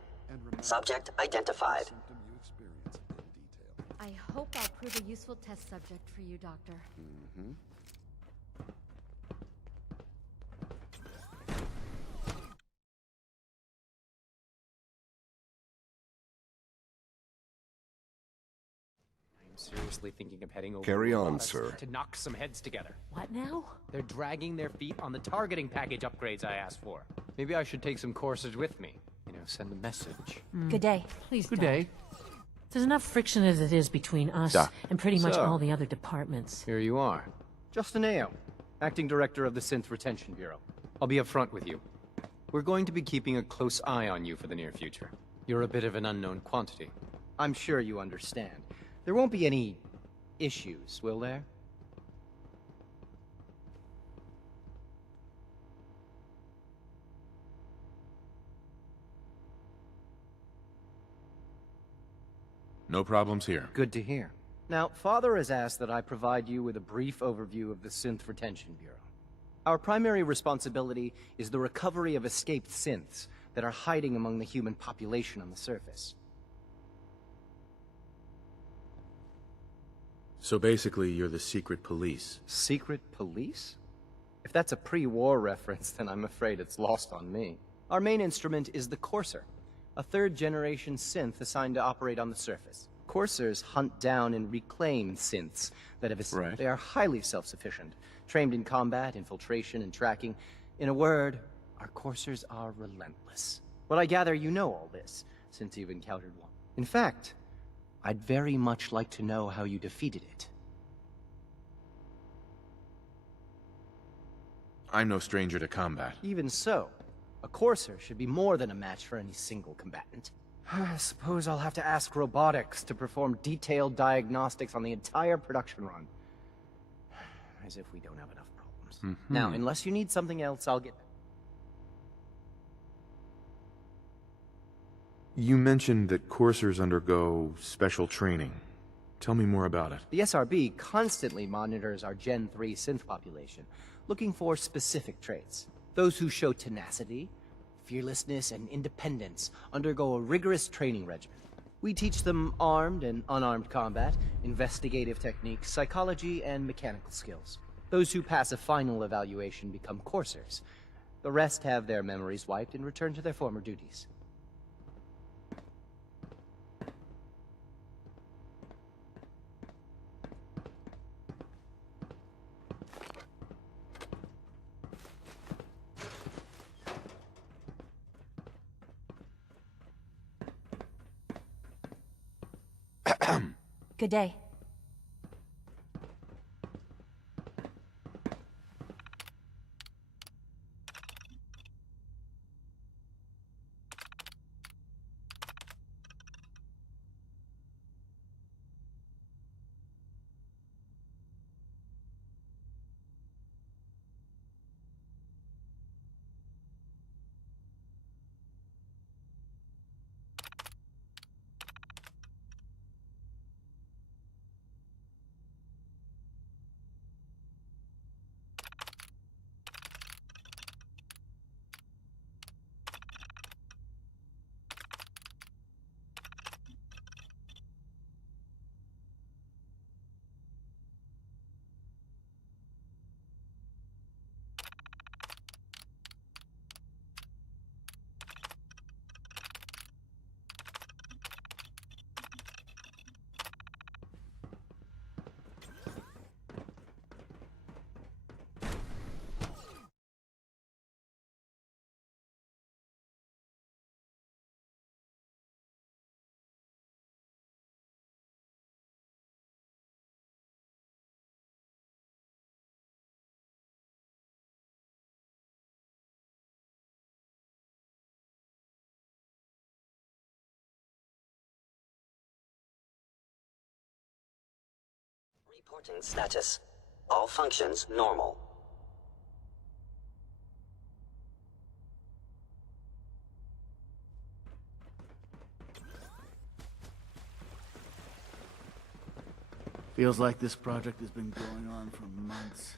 Subject identified. I hope I'll prove a useful test subject for you, Doctor. I'm seriously thinking of heading over Carry on, sir. to knock some heads together. What now? They're dragging their feet on the targeting package upgrades I asked for. Maybe I should take some courses with me. You know, send a message. Good day. Please Good don't. day. There's enough friction as it is between us Doc. and pretty much So- all the other departments. Here you are. Justin Ayo, Acting Director of the Synth Retention Bureau. I'll be upfront with you. We're going to be keeping a close eye on you for the near future. You're a bit of an unknown quantity. I'm sure you understand. There won't be any issues, will there? No problems here. Good to hear. Now, Father has asked that I provide you with a brief overview of the Synth Retention Bureau. Our primary responsibility is the recovery of escaped synths that are hiding among the human population on the surface. So basically, you're the secret police. Secret police? If that's a pre-war reference, then I'm afraid it's lost on me. Our main instrument is the Courser, a third-generation synth assigned to operate on the surface. Coursers hunt down and reclaim synths that have... Right. They are highly self-sufficient, trained in combat, infiltration, and tracking. In a word, our coursers are relentless. But I gather you know all this, since you've encountered one. In fact, I'd very much like to know how you defeated it. I'm no stranger to combat. Even so, a courser should be more than a match for any single combatant. I suppose I'll have to ask robotics to perform detailed diagnostics on the entire production run. As if we don't have enough problems. Now, unless you need something else, I'll get... You mentioned that coursers undergo special training. Tell me more about it. The SRB constantly monitors our Gen 3 synth population, looking for specific traits. Those who show tenacity, fearlessness, and independence undergo a rigorous training regimen. We teach them armed and unarmed combat, investigative techniques, psychology, and mechanical skills. Those who pass a final evaluation become coursers. The rest have their memories wiped and return to their former duties. Good day. Reporting status. All functions normal. Feels like this project has been going on for months.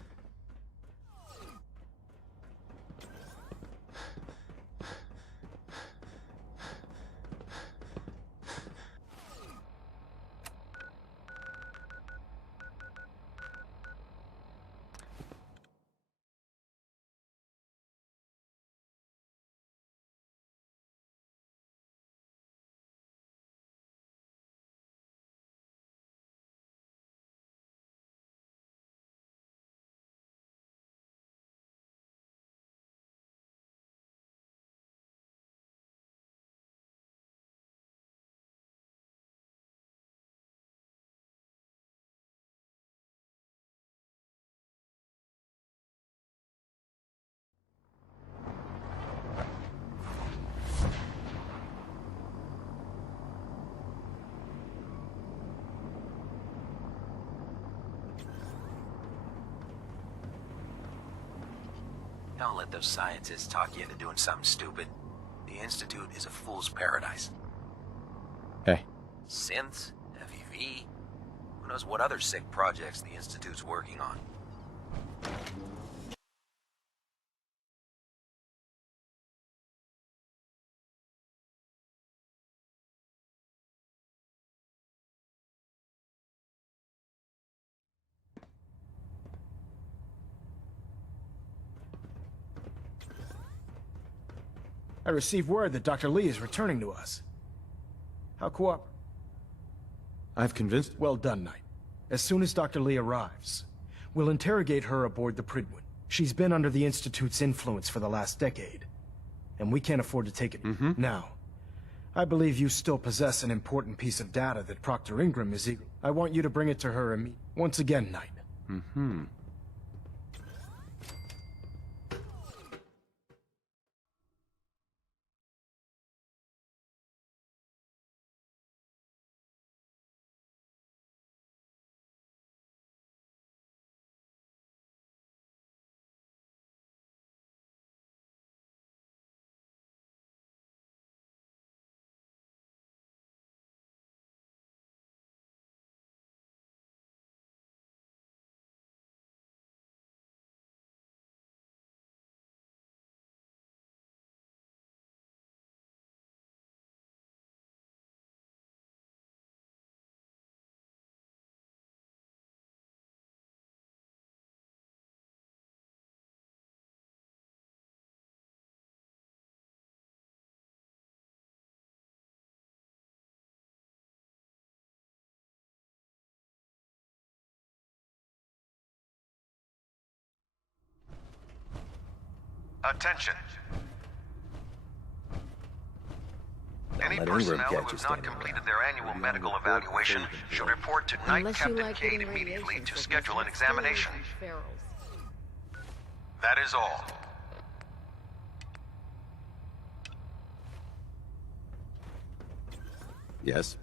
Don't let those scientists talk you into doing something stupid. The Institute is a fool's paradise. Hey. Synths, FEV, who knows what other sick projects the Institute's working on. I received word that Dr. Lee is returning to us. How I've convinced... Well done, Knight. As soon as Dr. Lee arrives, we'll interrogate her aboard the Prydwen. She's been under the Institute's influence for the last decade, and we can't afford to take it. Now, I believe you still possess an important piece of data that Proctor Ingram is eager. I want you to bring it to her once again, Knight. Attention. Any personnel who have not completed their annual medical evaluation should report to Knight Captain Cade immediately to schedule an examination. That is all. Yes?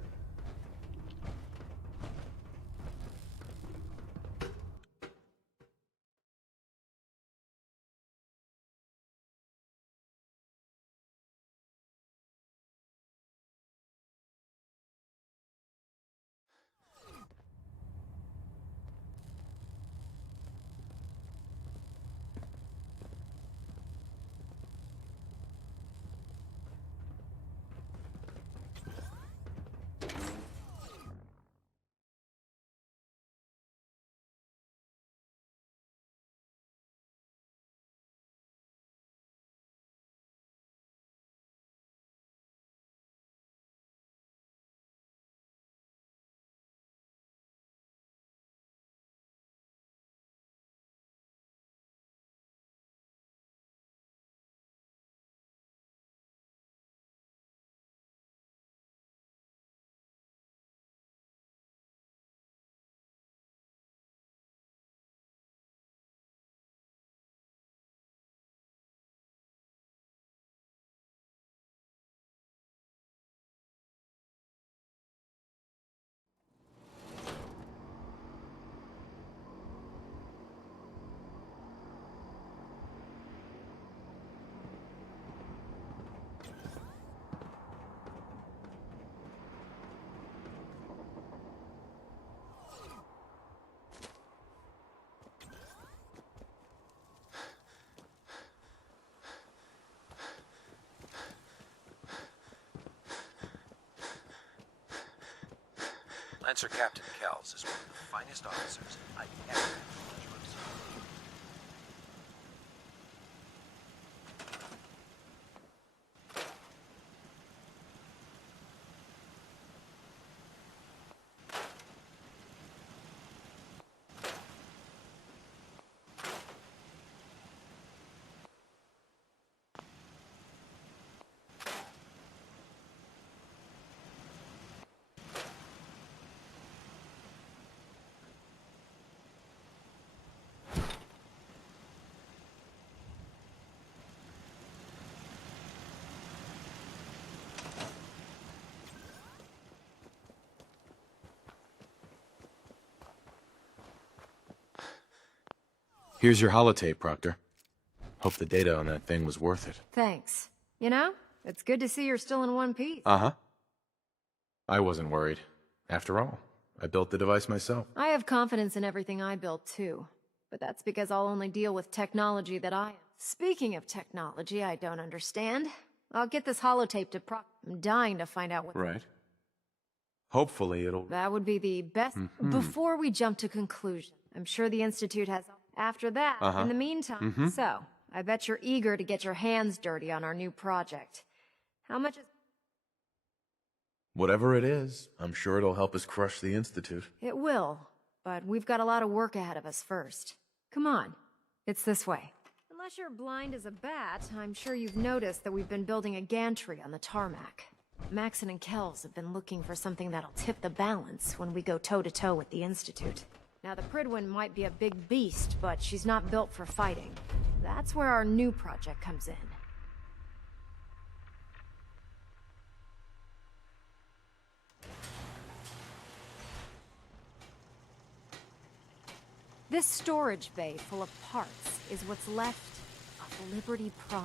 Lancer Captain Kells is one of the finest officers I've ever had the pleasure of serving. Here's your holotape, Proctor. Hope the data on that thing was worth it. Thanks. You know, it's good to see you're still in one piece. Uh-huh. I wasn't worried. After all, I built the device myself. I have confidence in everything I built, too. But that's because I'll only deal with technology that I... Speaking of technology I don't understand, I'll get this holotape to I'm dying to find out what... Right. Hopefully it'll... That would be the best... Before we jump to conclusion, I'm sure the Institute has... After that, in the meantime... So, I bet you're eager to get your hands dirty on our new project. How much is... Whatever it is, I'm sure it'll help us crush the Institute. It will, but we've got a lot of work ahead of us first. Come on, it's this way. Unless you're blind as a bat, I'm sure you've noticed that we've been building a gantry on the tarmac. Maxon and Kells have been looking for something that'll tip the balance when we go toe-to-toe with the Institute. Now, the Prydwen might be a big beast, but she's not built for fighting. That's where our new project comes in. This storage bay full of parts is what's left of Liberty Prime.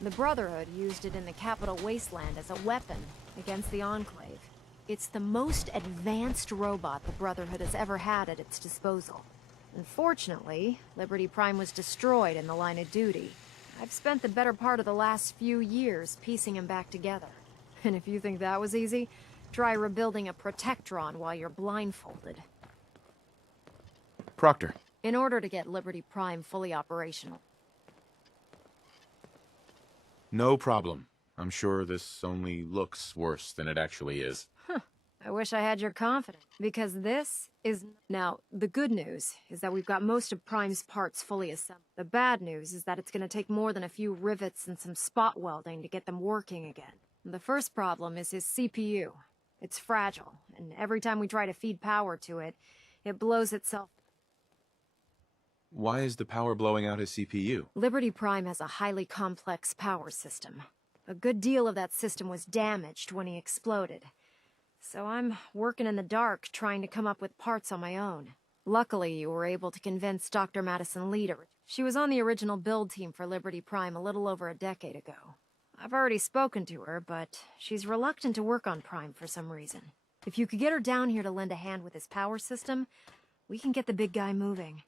The Brotherhood used it in the Capital Wasteland as a weapon against the Enclave. It's the most advanced robot the Brotherhood has ever had at its disposal. Unfortunately, Liberty Prime was destroyed in the line of duty. I've spent the better part of the last few years piecing him back together. And if you think that was easy, try rebuilding a Protectron while you're blindfolded. Proctor. In order to get Liberty Prime fully operational. No problem. I'm sure this only looks worse than it actually is. I wish I had your confidence, because this is... Now, the good news is that we've got most of Prime's parts fully assembled. The bad news is that it's going to take more than a few rivets and some spot welding to get them working again. The first problem is his CPU. It's fragile, and every time we try to feed power to it, it blows itself. Why is the power blowing out his CPU? Liberty Prime has a highly complex power system. A good deal of that system was damaged when he exploded. So I'm working in the dark, trying to come up with parts on my own. Luckily, you were able to convince Dr. Madison Lee to... She was on the original build team for Liberty Prime a little over a decade ago. I've already spoken to her, but she's reluctant to work on Prime for some reason. If you could get her down here to lend a hand with his power system, we can get the big guy moving.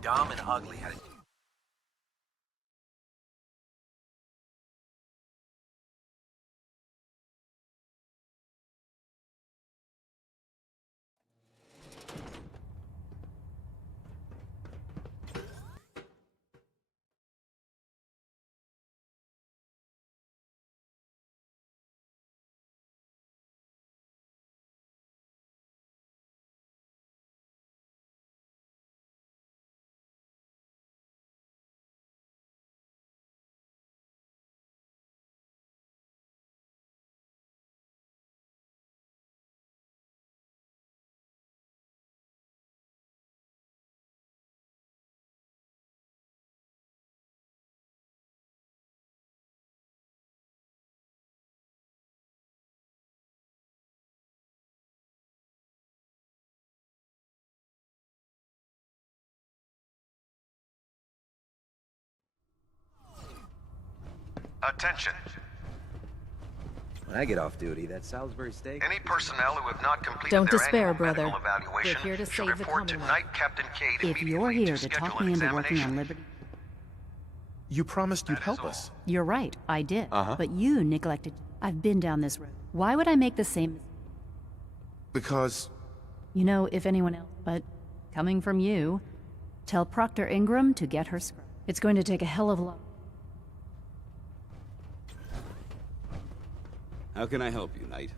Dom and Ugly had it. Attention. When I get off duty, that Salisbury steak... Any personnel who have not completed Don't their despair, annual brother. medical evaluation We're here to should save the report to Commonwealth. Knight Captain Cade If you're immediately here to to schedule talk an me into working examination. on Liberty... You promised you'd help us. You're right, I did. Uh-huh. But you neglected... I've been down this road. Why would I make the same... Because... You know, if anyone else... But, coming from you, tell Proctor Ingram to get her scrub. It's going to take a hell of a lot... How can I help you, Knight?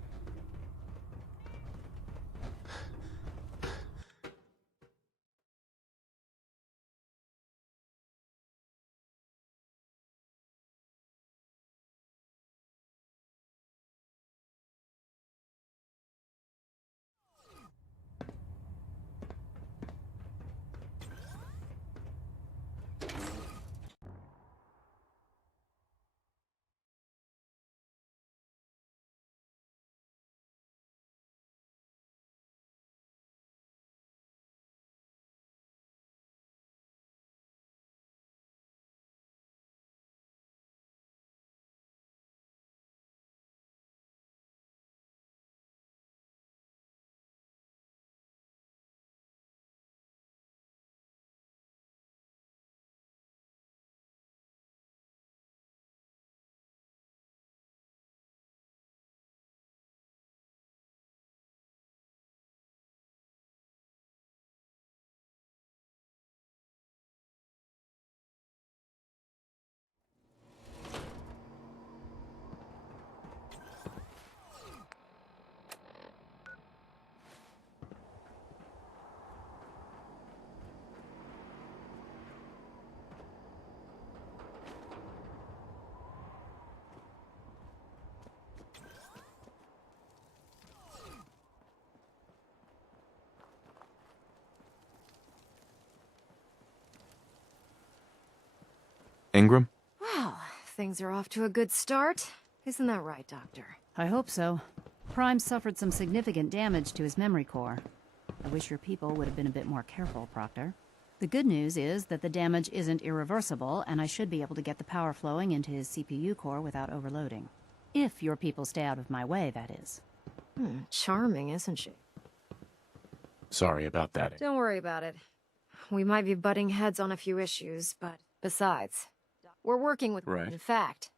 Ingram? Well, things are off to a good start. Isn't that right, Doctor? I hope so. Prime suffered some significant damage to his memory core. I wish your people would have been a bit more careful, Proctor. The good news is that the damage isn't irreversible, and I should be able to get the power flowing into his CPU core without overloading. If your people stay out of my way, that is. Charming, isn't she? Sorry about that. Don't worry about it. We might be butting heads on a few issues, but besides, we're working with... Right. In fact,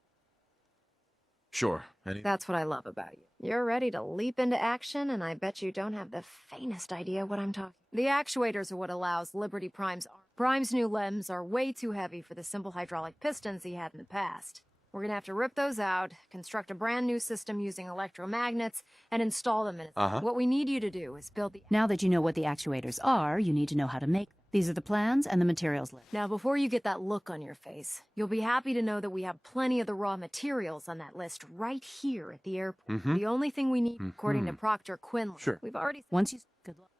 Sure. that's what I love about you. You're ready to leap into action, and I bet you don't have the faintest idea what I'm talking. The actuators are what allows Liberty Prime's... Prime's new limbs are way too heavy for the simple hydraulic pistons he had in the past. We're gonna have to rip those out, construct a brand new system using electromagnets, and install them in it. What we need you to do is build the... Now that you know what the actuators are, you need to know how to make them. These are the plans and the materials list. Now, before you get that look on your face, you'll be happy to know that we have plenty of the raw materials on that list right here at the airport. The only thing we need, according to Proctor Quinlan, we've already... Once you... Good luck.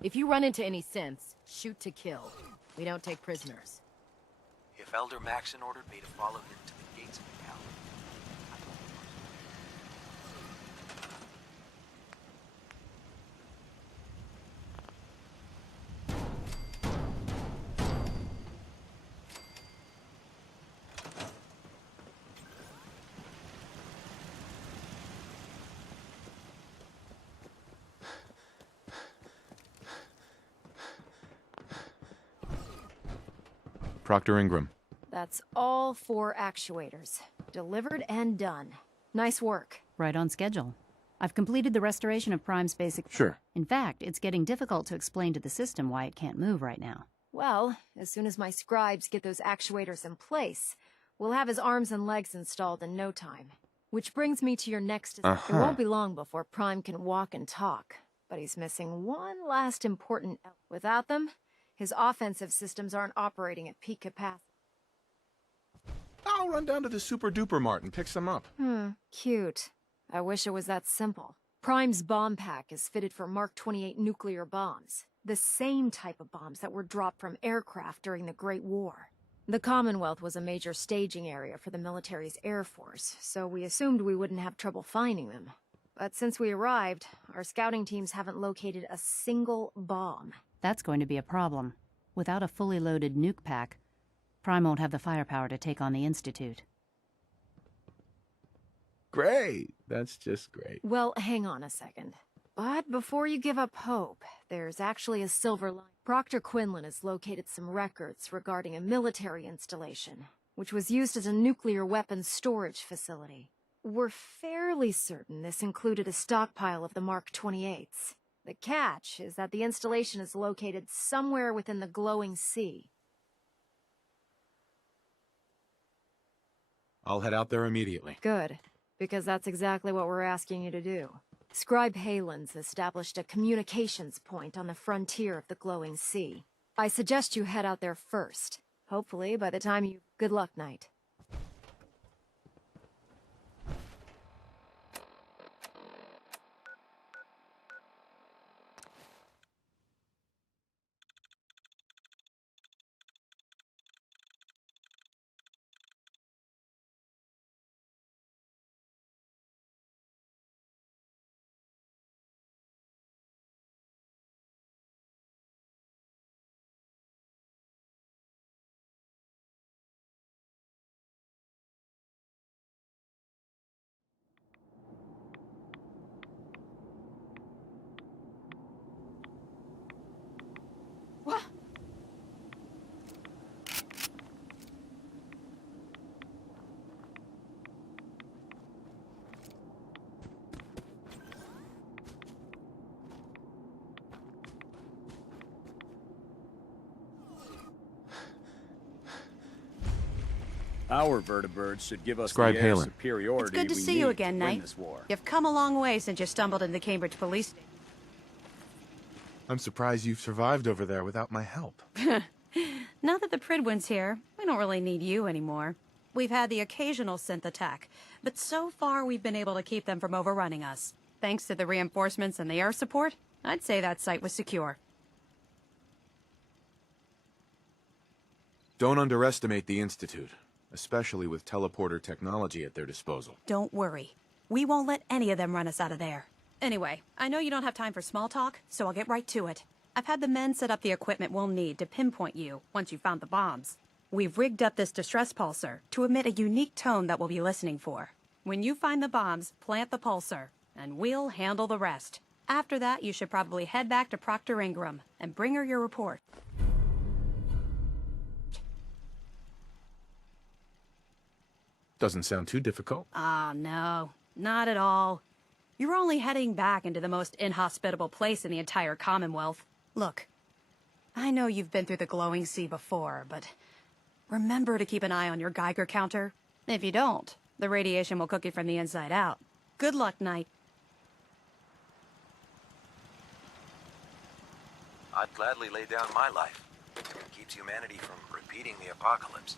If you run into any synths, shoot to kill. We don't take prisoners. If Elder Maxon ordered me to follow him to the gates of the gallery. Proctor Ingram. That's all 4 actuators. Delivered and done. Nice work. Right on schedule. I've completed the restoration of Prime's basic... Sure. In fact, it's getting difficult to explain to the system why it can't move right now. Well, as soon as my scribes get those actuators in place, we'll have his arms and legs installed in no time. Which brings me to your next... It won't be long before Prime can walk and talk, but he's missing one last important... Without them, his offensive systems aren't operating at peak capacity. I'll run down to the Super Duper Mart and pick some up. Cute. I wish it was that simple. Prime's bomb pack is fitted for Mark 28 nuclear bombs, the same type of bombs that were dropped from aircraft during the Great War. The Commonwealth was a major staging area for the military's Air Force, so we assumed we wouldn't have trouble finding them. But since we arrived, our scouting teams haven't located a single bomb. That's going to be a problem. Without a fully loaded nuke pack, Prime won't have the firepower to take on the Institute. Great. That's just great. Well, hang on a second. But before you give up hope, there's actually a silver line. Proctor Quinlan has located some records regarding a military installation, which was used as a nuclear weapons storage facility. We're fairly certain this included a stockpile of the Mark 28s. The catch is that the installation is located somewhere within the glowing sea. I'll head out there immediately. Good, because that's exactly what we're asking you to do. Scribe Halen's established a communications point on the frontier of the glowing sea. I suggest you head out there first. Hopefully, by the time you... Good luck, Knight. Our vertibirds should give us Scribe the air Halen. superiority It's good to we see you need again, to win Knight. this war. You've come a long way since you stumbled into the Cambridge police station. I'm surprised you've survived over there without my help. Now that the Pridwin's here, we don't really need you anymore. We've had the occasional synth attack, but so far we've been able to keep them from overrunning us. Thanks to the reinforcements and the air support, I'd say that site was secure. Don't underestimate the Institute, especially with teleporter technology at their disposal. Don't worry. We won't let any of them run us out of there. Anyway, I know you don't have time for small talk, so I'll get right to it. I've had the men set up the equipment we'll need to pinpoint you once you've found the bombs. We've rigged up this distress pulsar to emit a unique tone that we'll be listening for. When you find the bombs, plant the pulsar, and we'll handle the rest. After that, you should probably head back to Proctor Ingram and bring her your report. Doesn't sound too difficult. Ah, no. Not at all. You're only heading back into the most inhospitable place in the entire Commonwealth. Look, I know you've been through the glowing sea before, but remember to keep an eye on your Geiger counter. If you don't, the radiation will cook you from the inside out. Good luck, Knight. I'd gladly lay down my life. It keeps humanity from repeating the apocalypse.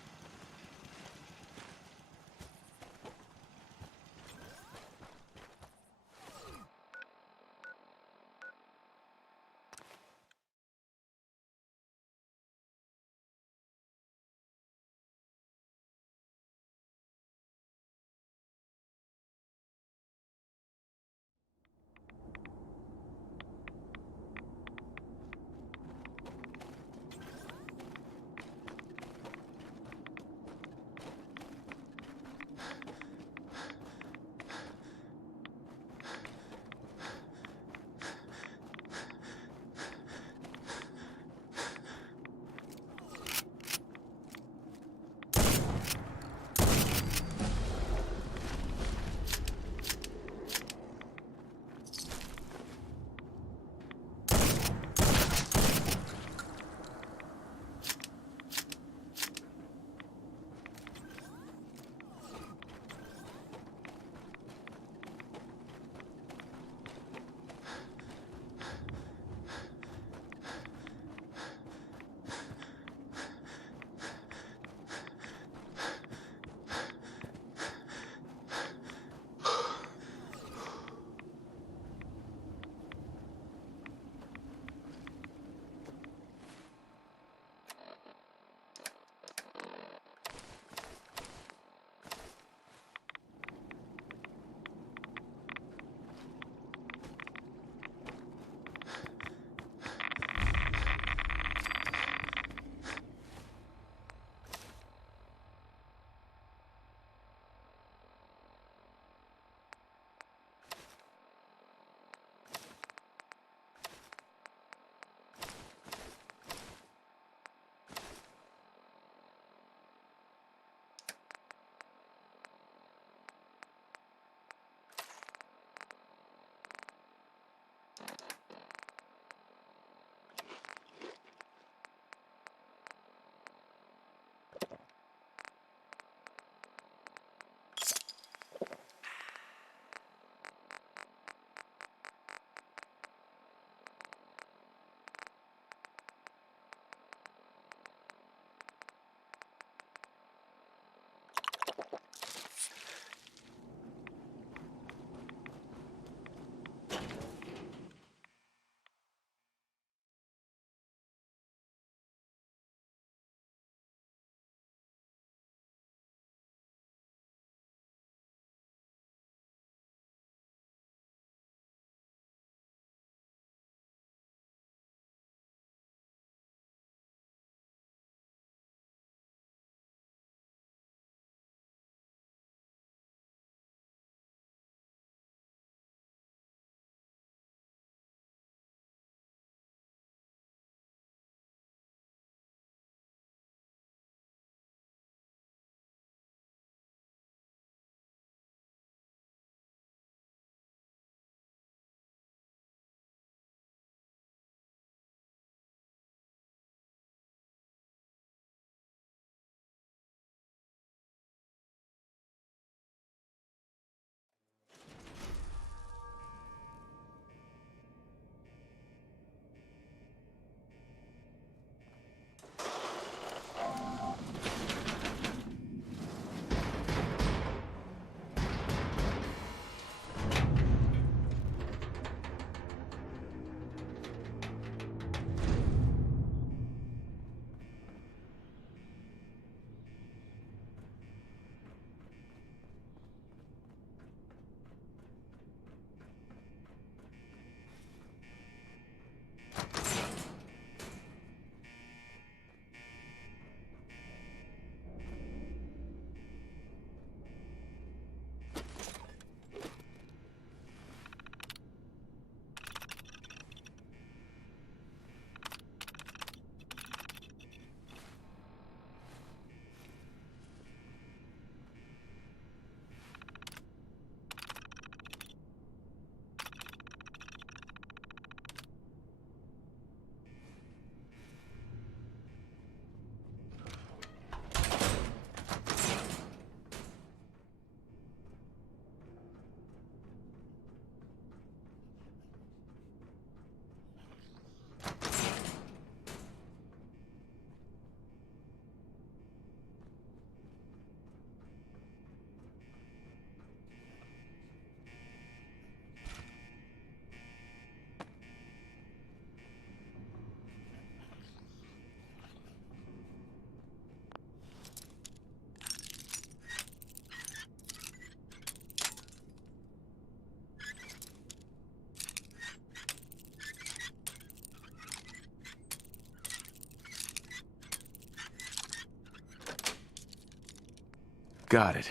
Got it.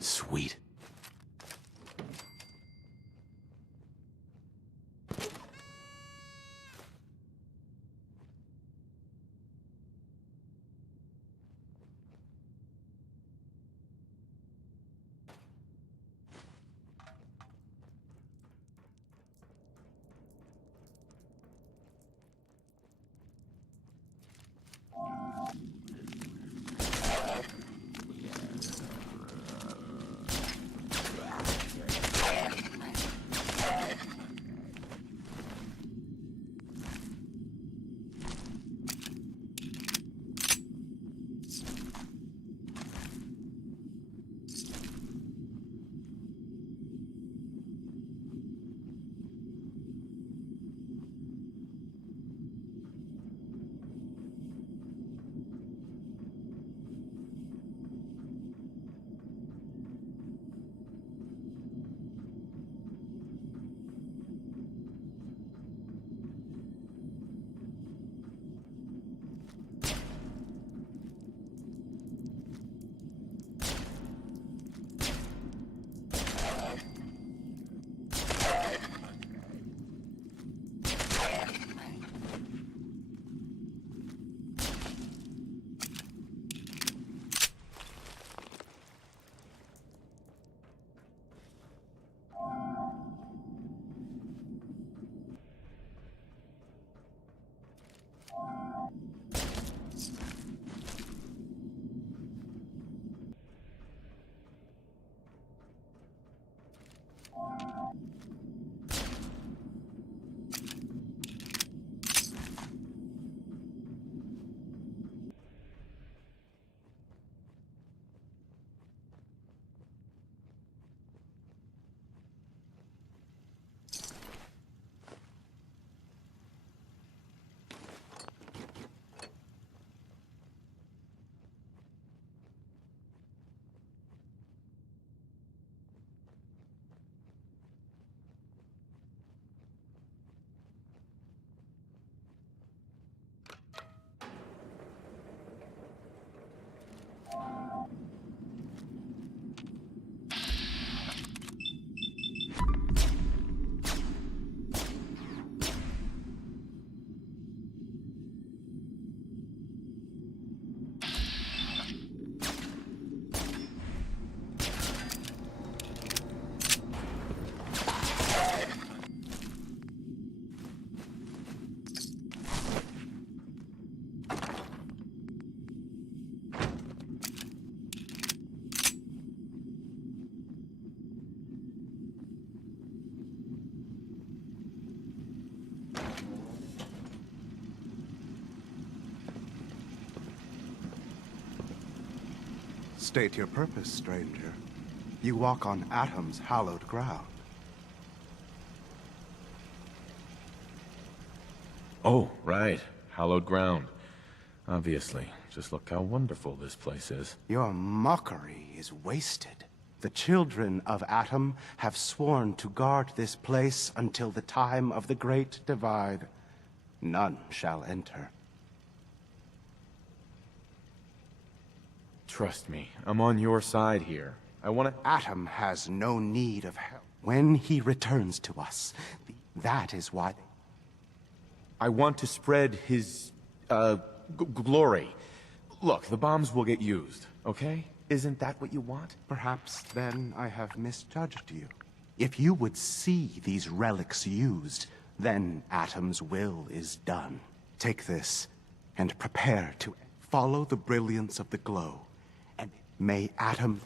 Sweet. State your purpose, stranger. You walk on Atom's hallowed ground. Oh, right. Hallowed ground. Obviously. Just look how wonderful this place is. Your mockery is wasted. The children of Atom have sworn to guard this place until the time of the Great Divide. None shall enter. Trust me, I'm on your side here. I want to... Atom has no need of help. When he returns to us, that is why... I want to spread his, glory. Look, the bombs will get used, okay? Isn't that what you want? Perhaps then I have misjudged you. If you would see these relics used, then Atom's will is done. Take this, and prepare to follow the brilliance of the glow, and may Atom...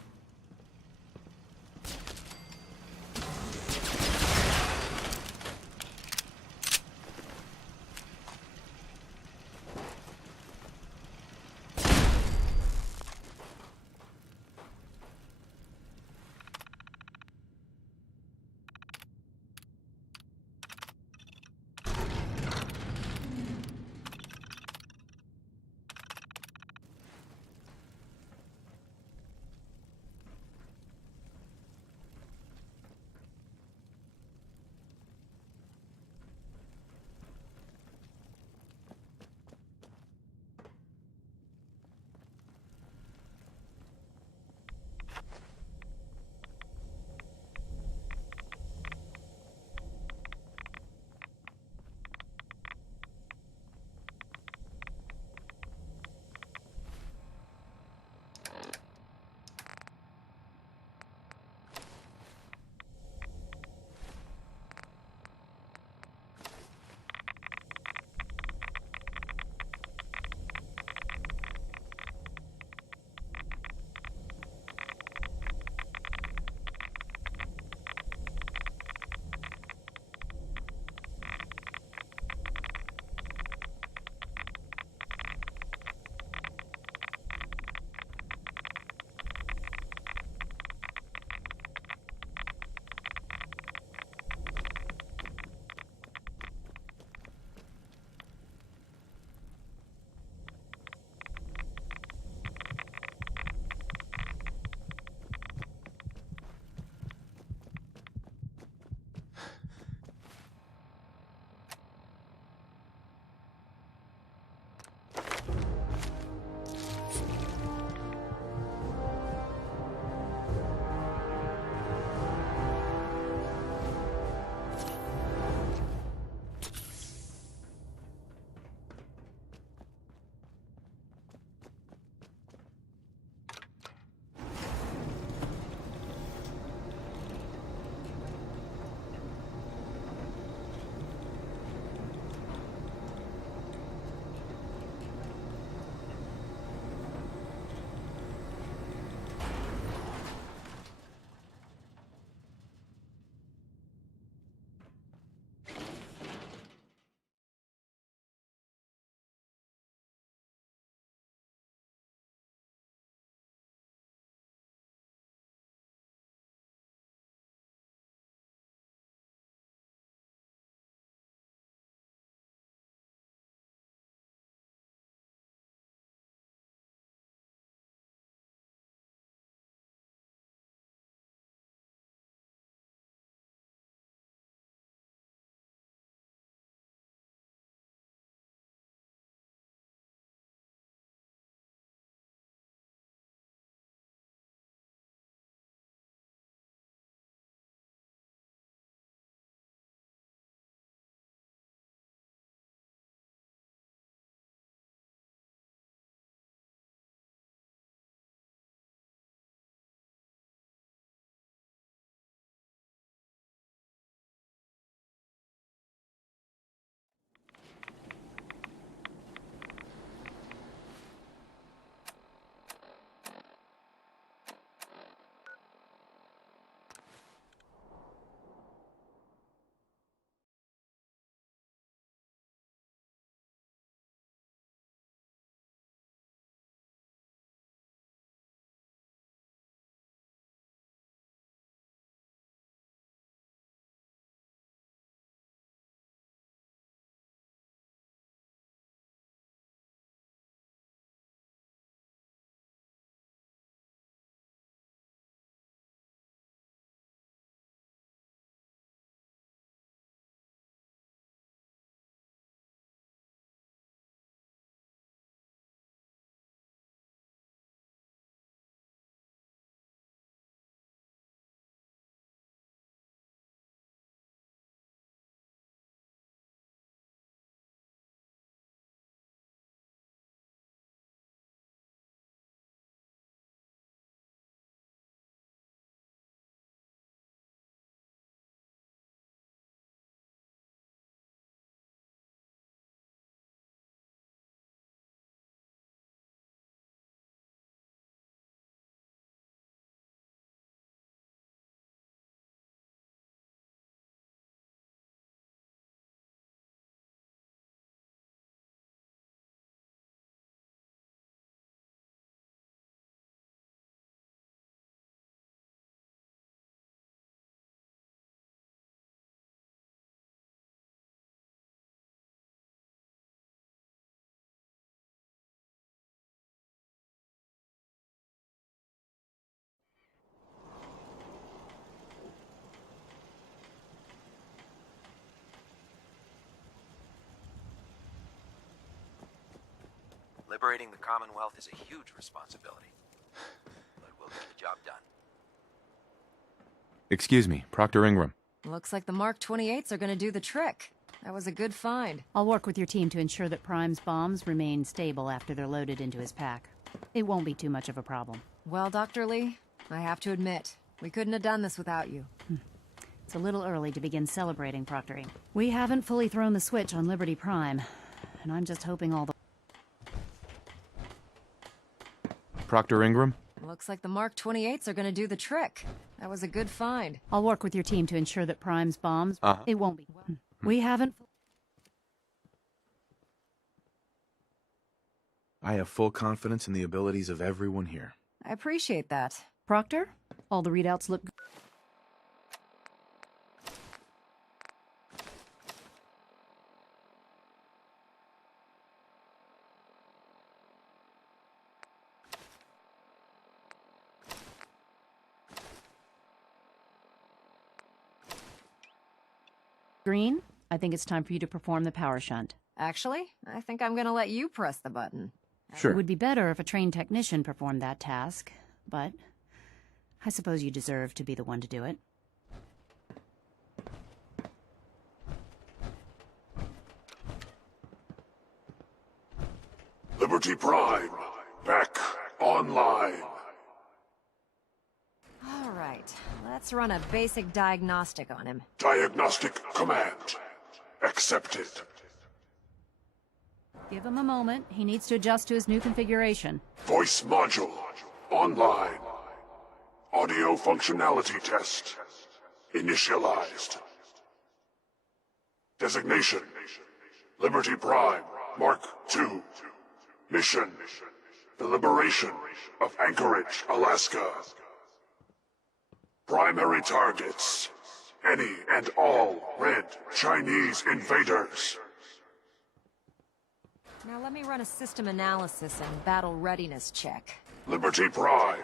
Liberating the Commonwealth is a huge responsibility. But we'll get the job done. Excuse me, Proctor Ingram. Looks like the Mark 28s are gonna do the trick. That was a good find. I'll work with your team to ensure that Prime's bombs remain stable after they're loaded into his pack. It won't be too much of a problem. Well, Dr. Lee, I have to admit, we couldn't have done this without you. It's a little early to begin celebrating, Proctor. We haven't fully thrown the switch on Liberty Prime, and I'm just hoping all the... Proctor Ingram? Looks like the Mark 28s are gonna do the trick. That was a good find. I'll work with your team to ensure that Prime's bombs... It won't be... We haven't... I have full confidence in the abilities of everyone here. I appreciate that. Proctor? All the readouts look... Green, I think it's time for you to perform the power shunt. Actually, I think I'm gonna let you press the button. It would be better if a trained technician performed that task, but I suppose you deserve to be the one to do it. Liberty Prime, back online. All right, let's run a basic diagnostic on him. Diagnostic command accepted. Give him a moment. He needs to adjust to his new configuration. Voice module online. Audio functionality test initialized. Designation: Liberty Prime Mark II. Mission: the liberation of Anchorage, Alaska. Primary targets: any and all red Chinese invaders. Now let me run a system analysis and battle readiness check. Liberty Prime,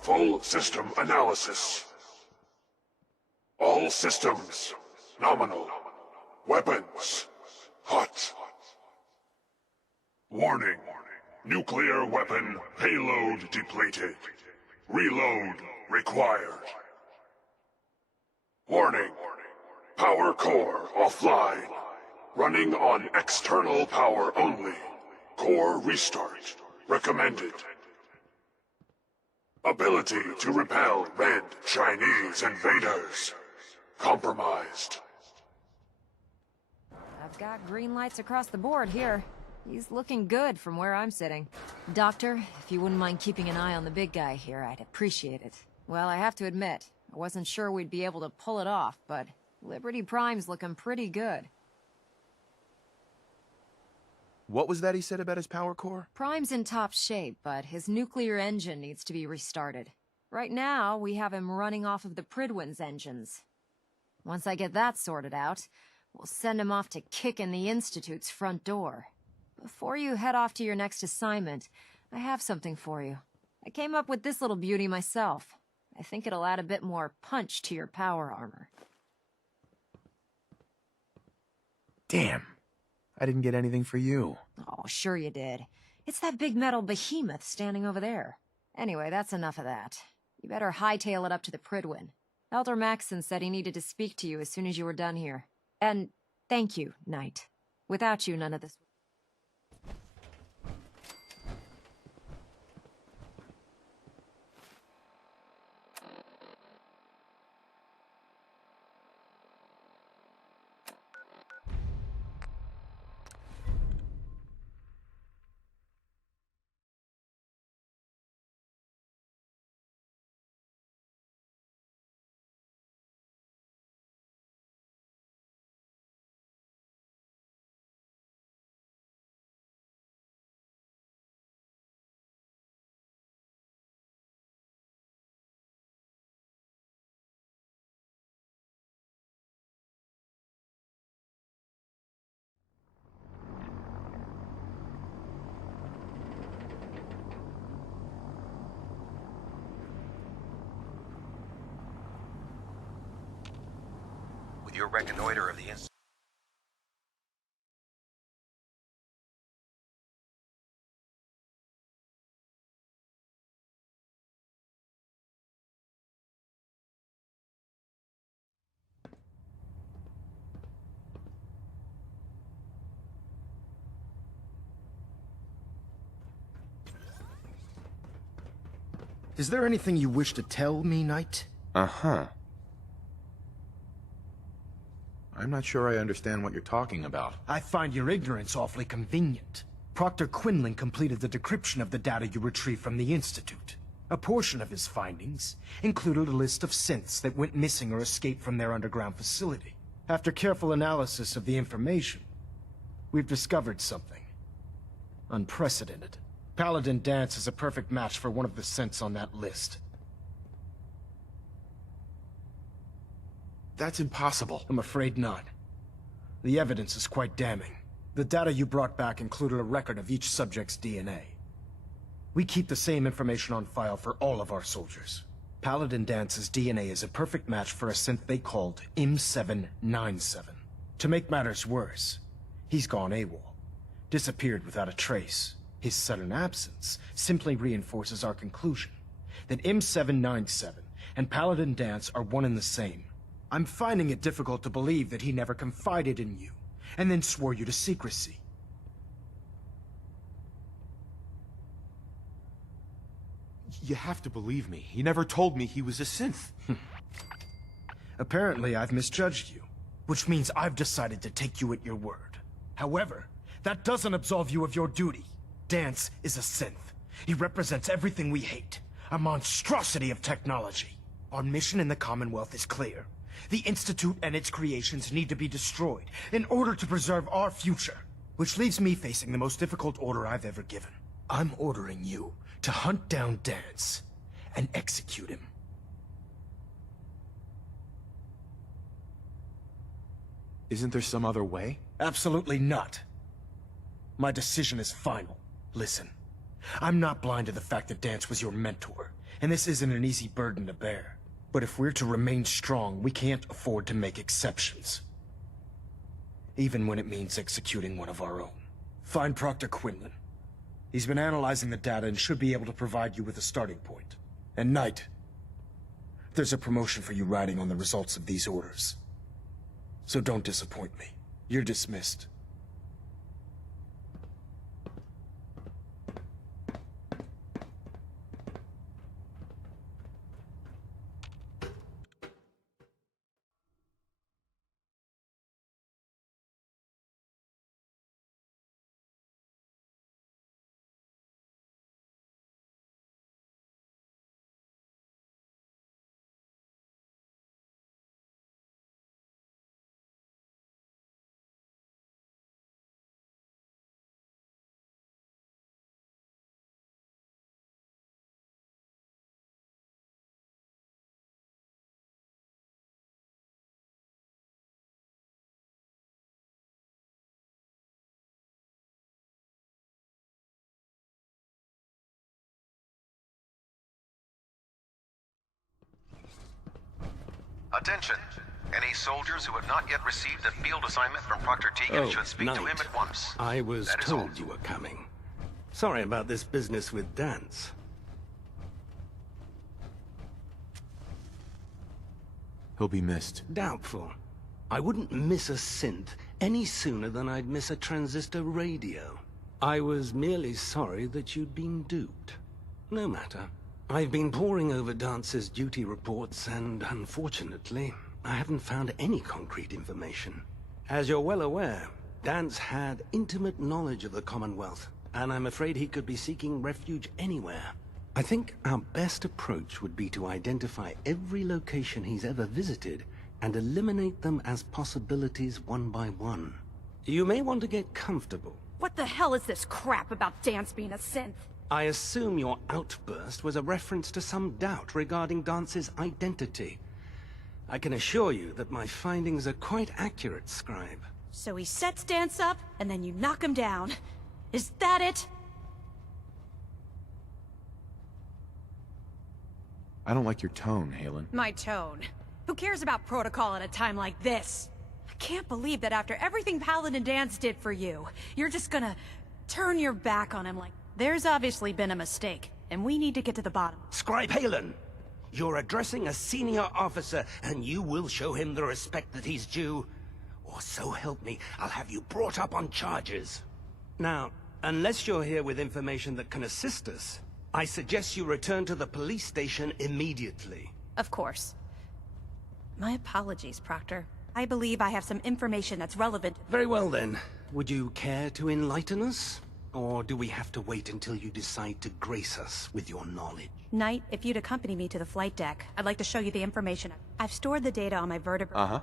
full system analysis. All systems nominal. Weapons hot. Warning: nuclear weapon payload depleted. Reload required. Warning: power core offline. Running on external power only. Core restart recommended. Ability to repel red Chinese invaders compromised. I've got green lights across the board here. He's looking good from where I'm sitting. Doctor, if you wouldn't mind keeping an eye on the big guy here, I'd appreciate it. Well, I have to admit, I wasn't sure we'd be able to pull it off, but Liberty Prime's looking pretty good. What was that he said about his power core? Prime's in top shape, but his nuclear engine needs to be restarted. Right now, we have him running off of the Prydwen's engines. Once I get that sorted out, we'll send him off to kick in the Institute's front door. Before you head off to your next assignment, I have something for you. I came up with this little beauty myself. I think it'll add a bit more punch to your power armor. Damn. I didn't get anything for you. Oh, sure you did. It's that big metal behemoth standing over there. Anyway, that's enough of that. You better hightail it up to the Prydwen. Elder Maxson said he needed to speak to you as soon as you were done here. And thank you, Knight. Without you, none of this... With your reconnoiter of the Institute. Is there anything you wish to tell me, Knight? Uh-huh. I'm not sure I understand what you're talking about. I find your ignorance awfully convenient. Proctor Quinlan completed the decryption of the data you retrieved from the Institute. A portion of his findings included a list of synths that went missing or escaped from their underground facility. After careful analysis of the information, we've discovered something unprecedented. Paladin Danse is a perfect match for one of the synths on that list. That's impossible. I'm afraid not. The evidence is quite damning. The data you brought back included a record of each subject's DNA. We keep the same information on file for all of our soldiers. Paladin Danse's DNA is a perfect match for a synth they called M797. To make matters worse, he's gone AWOL. Disappeared without a trace. His sudden absence simply reinforces our conclusion that M797 and Paladin Danse are one and the same. I'm finding it difficult to believe that he never confided in you, and then swore you to secrecy. You have to believe me. He never told me he was a synth. Apparently, I've misjudged you, which means I've decided to take you at your word. However, that doesn't absolve you of your duty. Danse is a synth. He represents everything we hate, a monstrosity of technology. Our mission in the Commonwealth is clear. The Institute and its creations need to be destroyed in order to preserve our future. Which leaves me facing the most difficult order I've ever given. I'm ordering you to hunt down Danse and execute him. Isn't there some other way? Absolutely not. My decision is final. Listen, I'm not blind to the fact that Danse was your mentor, and this isn't an easy burden to bear. But if we're to remain strong, we can't afford to make exceptions. Even when it means executing one of our own. Find Proctor Quinlan. He's been analyzing the data and should be able to provide you with a starting point. And Knight, there's a promotion for you riding on the results of these orders. So don't disappoint me. You're dismissed. Attention! Any soldiers who have not yet received a field assignment from Proctor Tegan should speak to him at once. I was told you were coming. Sorry about this business with Danse. He'll be missed. Doubtful. I wouldn't miss a synth any sooner than I'd miss a transistor radio. I was merely sorry that you'd been duped. No matter. I've been poring over Dance's duty reports, and unfortunately, I haven't found any concrete information. As you're well aware, Danse had intimate knowledge of the Commonwealth, and I'm afraid he could be seeking refuge anywhere. I think our best approach would be to identify every location he's ever visited and eliminate them as possibilities one by one. You may want to get comfortable. What the hell is this crap about Danse being a synth? I assume your outburst was a reference to some doubt regarding Dance's identity. I can assure you that my findings are quite accurate, Scribe. So he sets Danse up, and then you knock him down. Is that it? I don't like your tone, Haylen. My tone. Who cares about protocol at a time like this? I can't believe that after everything Paladin Danse did for you, you're just gonna turn your back on him like... There's obviously been a mistake, and we need to get to the bottom. Scribe Haylen! You're addressing a senior officer, and you will show him the respect that he's due. Or so help me, I'll have you brought up on charges. Now, unless you're here with information that can assist us, I suggest you return to the police station immediately. Of course. My apologies, Proctor. I believe I have some information that's relevant. Very well then. Would you care to enlighten us? Or do we have to wait until you decide to grace us with your knowledge? Knight, if you'd accompany me to the flight deck, I'd like to show you the information. I've stored the data on my vertebrae. Uh-huh.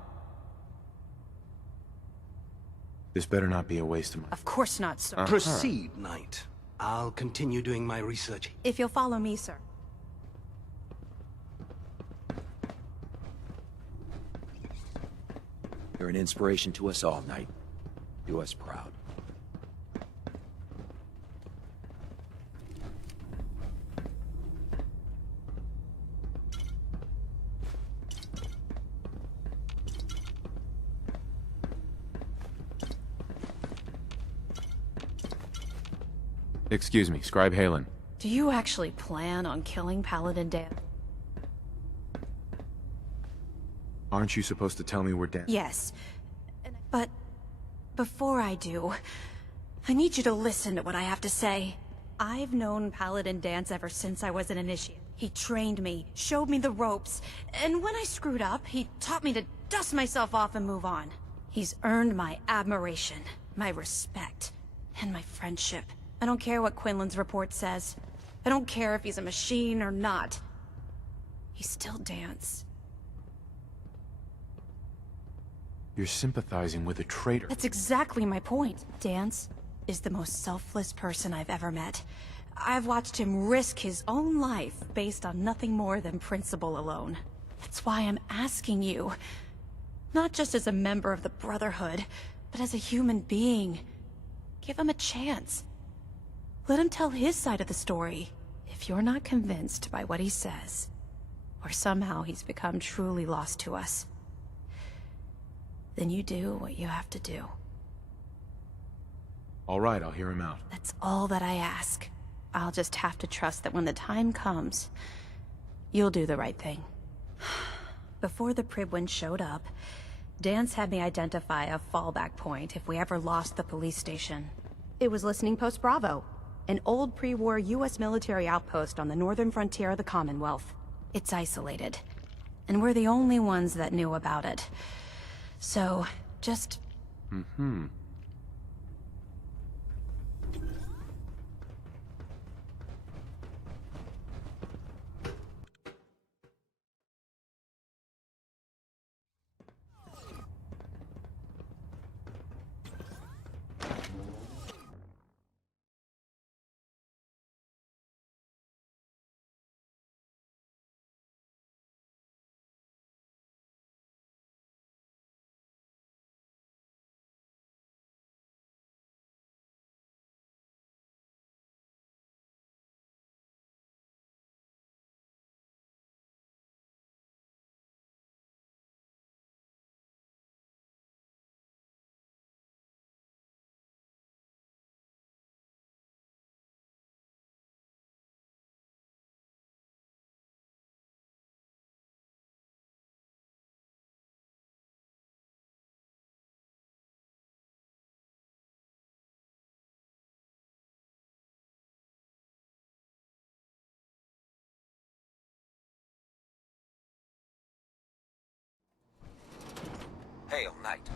This better not be a waste of my... Of course not, sir. Proceed, Knight. I'll continue doing my research. If you'll follow me, sir. You're an inspiration to us all, Knight. Do us proud. Excuse me, Scribe Halen. Do you actually plan on killing Paladin Dan? Aren't you supposed to tell me we're dead? Yes. But before I do, I need you to listen to what I have to say. I've known Paladin Danse ever since I was an initiate. He trained me, showed me the ropes, and when I screwed up, he taught me to dust myself off and move on. He's earned my admiration, my respect, and my friendship. I don't care what Quinlan's report says. I don't care if he's a machine or not. He's still Danse. You're sympathizing with a traitor. That's exactly my point. Danse is the most selfless person I've ever met. I've watched him risk his own life based on nothing more than principle alone. That's why I'm asking you. Not just as a member of the Brotherhood, but as a human being. Give him a chance. Let him tell his side of the story. If you're not convinced by what he says, or somehow he's become truly lost to us, then you do what you have to do. All right, I'll hear him out. That's all that I ask. I'll just have to trust that when the time comes, you'll do the right thing. Before the Prydwen showed up, Danse had me identify a fallback point if we ever lost the police station. It was Listening Post Bravo, an old pre-war US military outpost on the northern frontier of the Commonwealth. It's isolated, and we're the only ones that knew about it. So, just... Mm-hmm. Hail, Knight.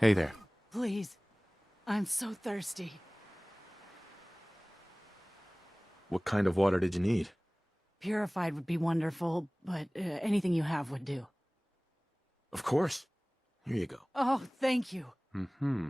Hey there. Please. I'm so thirsty. What kind of water did you need? Purified would be wonderful, but anything you have would do. Of course. Here you go. Oh, thank you. Mm-hmm.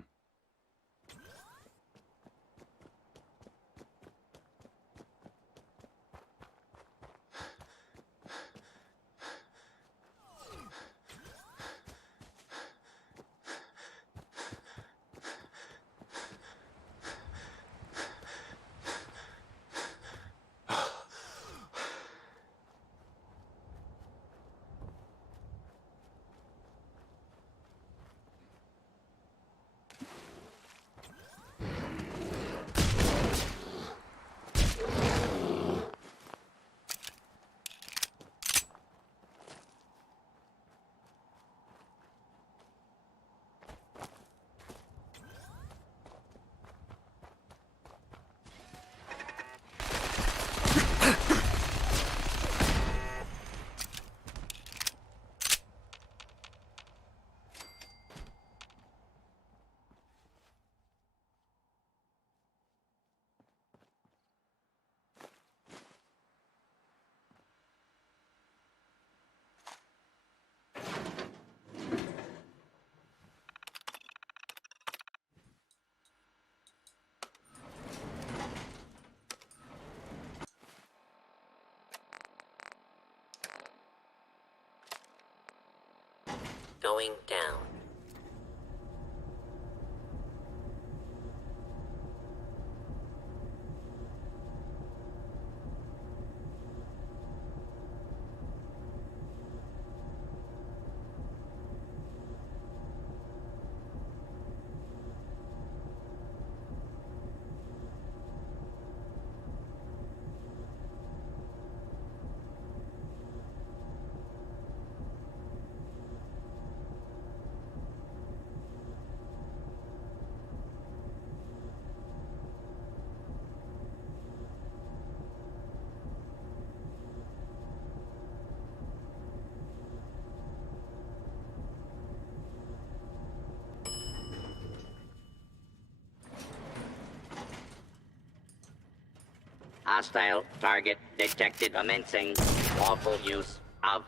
Going down. Hostile target detected. Commencing lawful use of.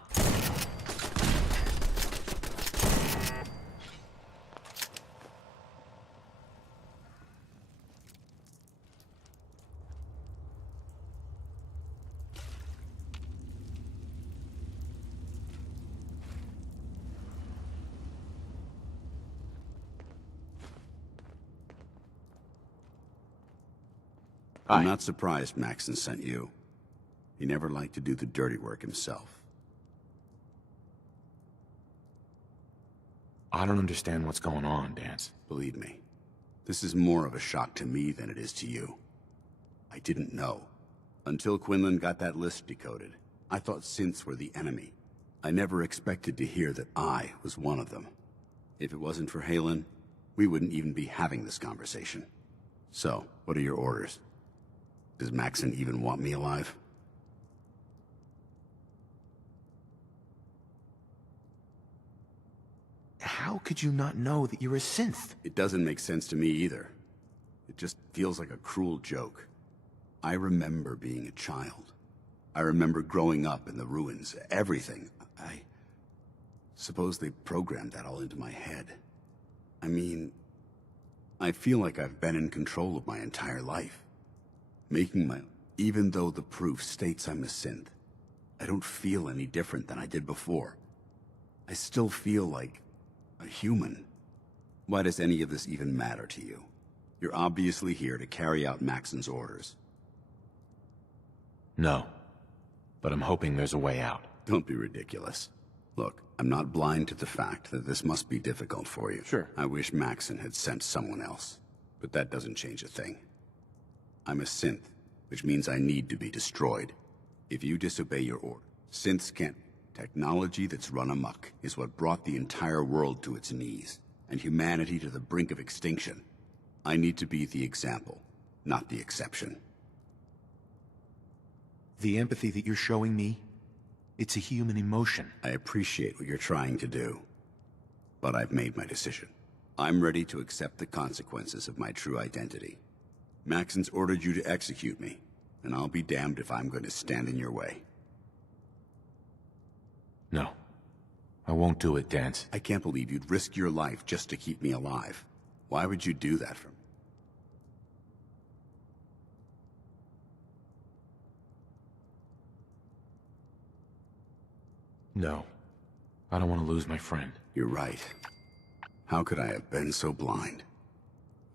I'm not surprised Maxson sent you. He never liked to do the dirty work himself. I don't understand what's going on, Danse. Believe me, this is more of a shock to me than it is to you. I didn't know. Until Quinlan got that list decoded, I thought synths were the enemy. I never expected to hear that I was one of them. If it wasn't for Haylen, we wouldn't even be having this conversation. So, what are your orders? Does Maxson even want me alive? How could you not know that you're a synth? It doesn't make sense to me either. It just feels like a cruel joke. I remember being a child. I remember growing up in the ruins, everything. I suppose they programmed that all into my head. I mean, I feel like I've been in control of my entire life. Making my... Even though the proof states I'm a synth, I don't feel any different than I did before. I still feel like a human. Why does any of this even matter to you? You're obviously here to carry out Maxson's orders. No. But I'm hoping there's a way out. Don't be ridiculous. Look, I'm not blind to the fact that this must be difficult for you. Sure. I wish Maxson had sent someone else. But that doesn't change a thing. I'm a synth, which means I need to be destroyed. If you disobey your order, synths can't. Technology that's run amok is what brought the entire world to its knees, and humanity to the brink of extinction. I need to be the example, not the exception. The empathy that you're showing me, it's a human emotion. I appreciate what you're trying to do, but I've made my decision. I'm ready to accept the consequences of my true identity. Maxon's ordered you to execute me, and I'll be damned if I'm going to stand in your way. No. I won't do it, Danse. I can't believe you'd risk your life just to keep me alive. Why would you do that for me? No. I don't want to lose my friend. You're right. How could I have been so blind?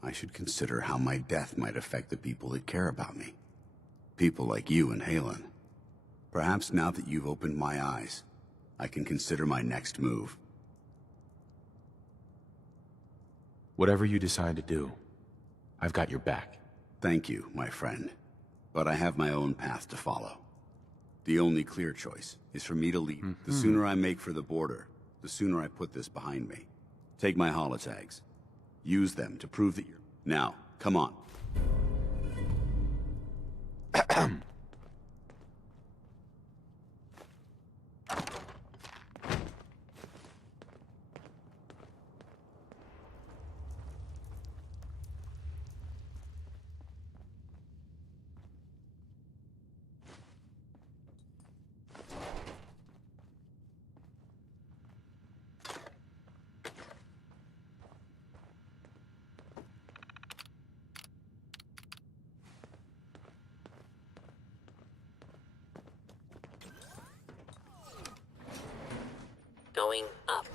I should consider how my death might affect the people that care about me. People like you and Haylen. Perhaps now that you've opened my eyes, I can consider my next move. Whatever you decide to do, I've got your back. Thank you, my friend. But I have my own path to follow. The only clear choice is for me to leave. The sooner I make for the border, the sooner I put this behind me. Take my holotags. Use them to prove that you're... Now, come on. Going up.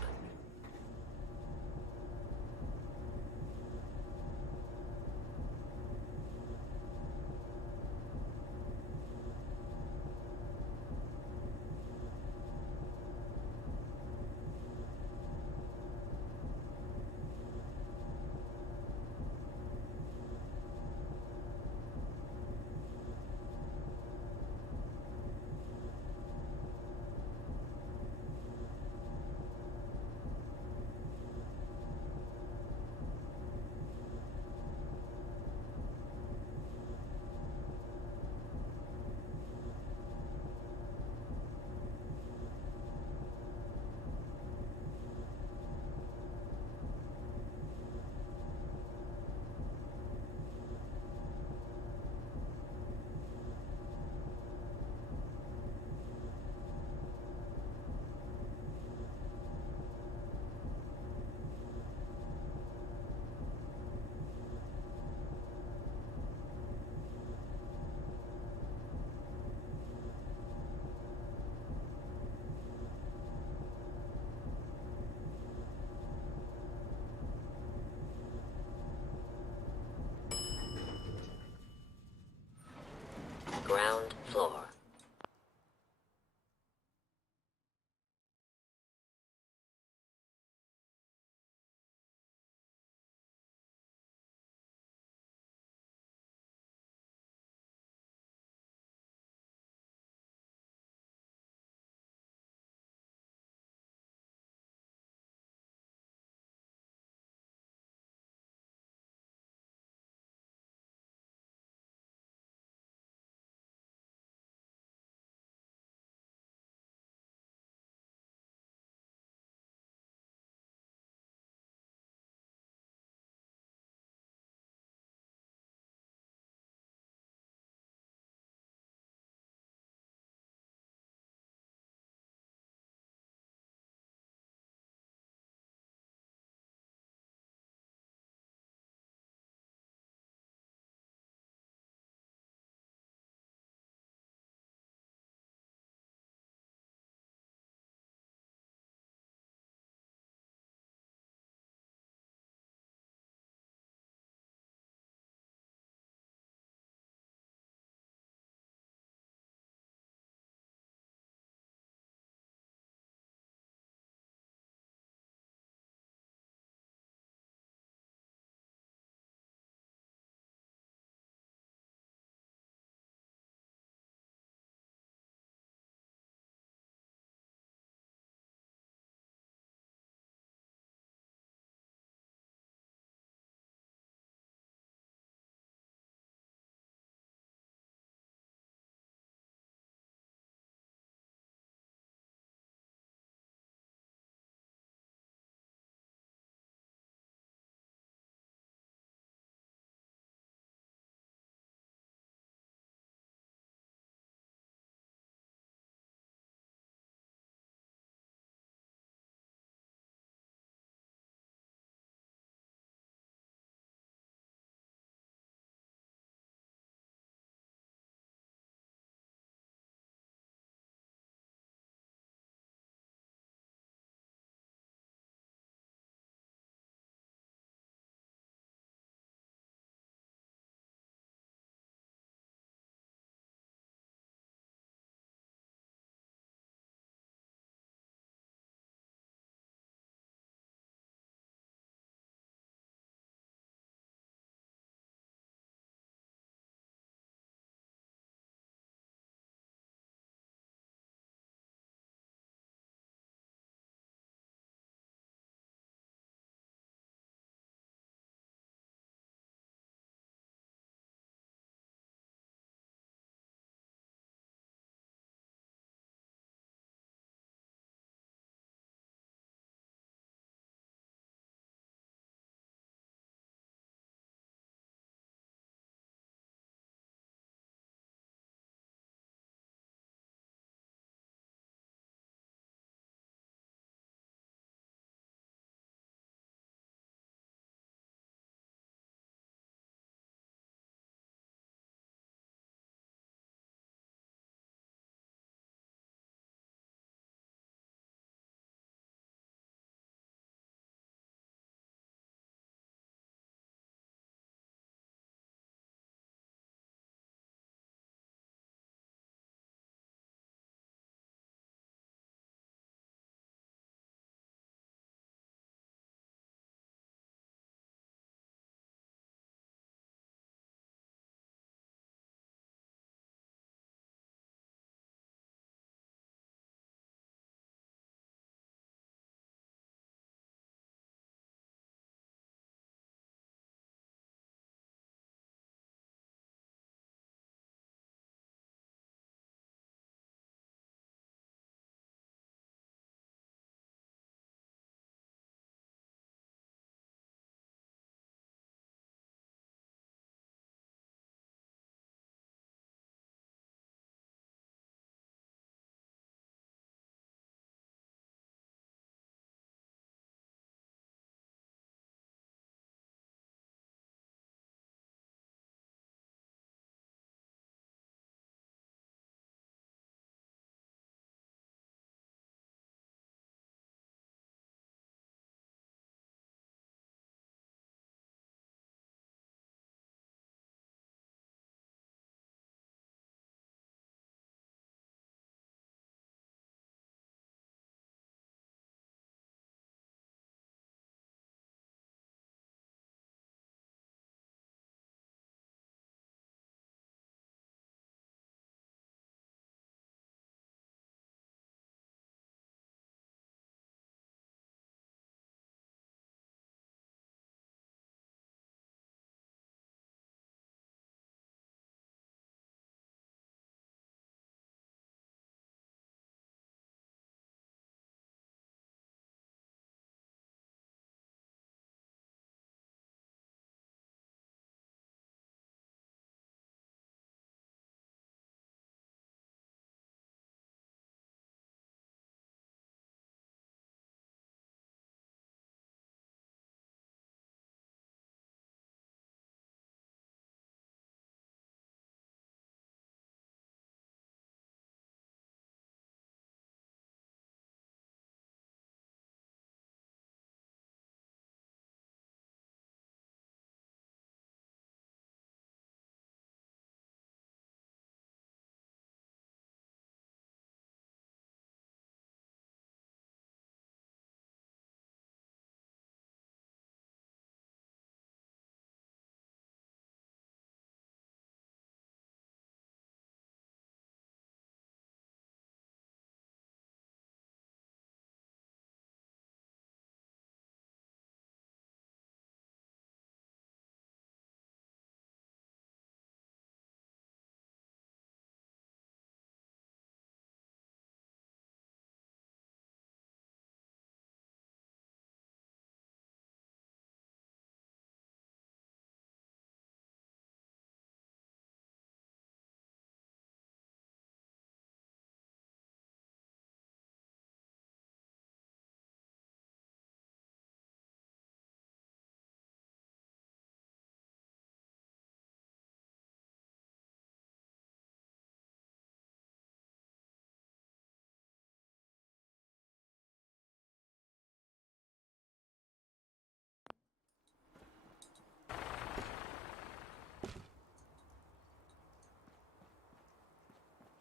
Ground floor.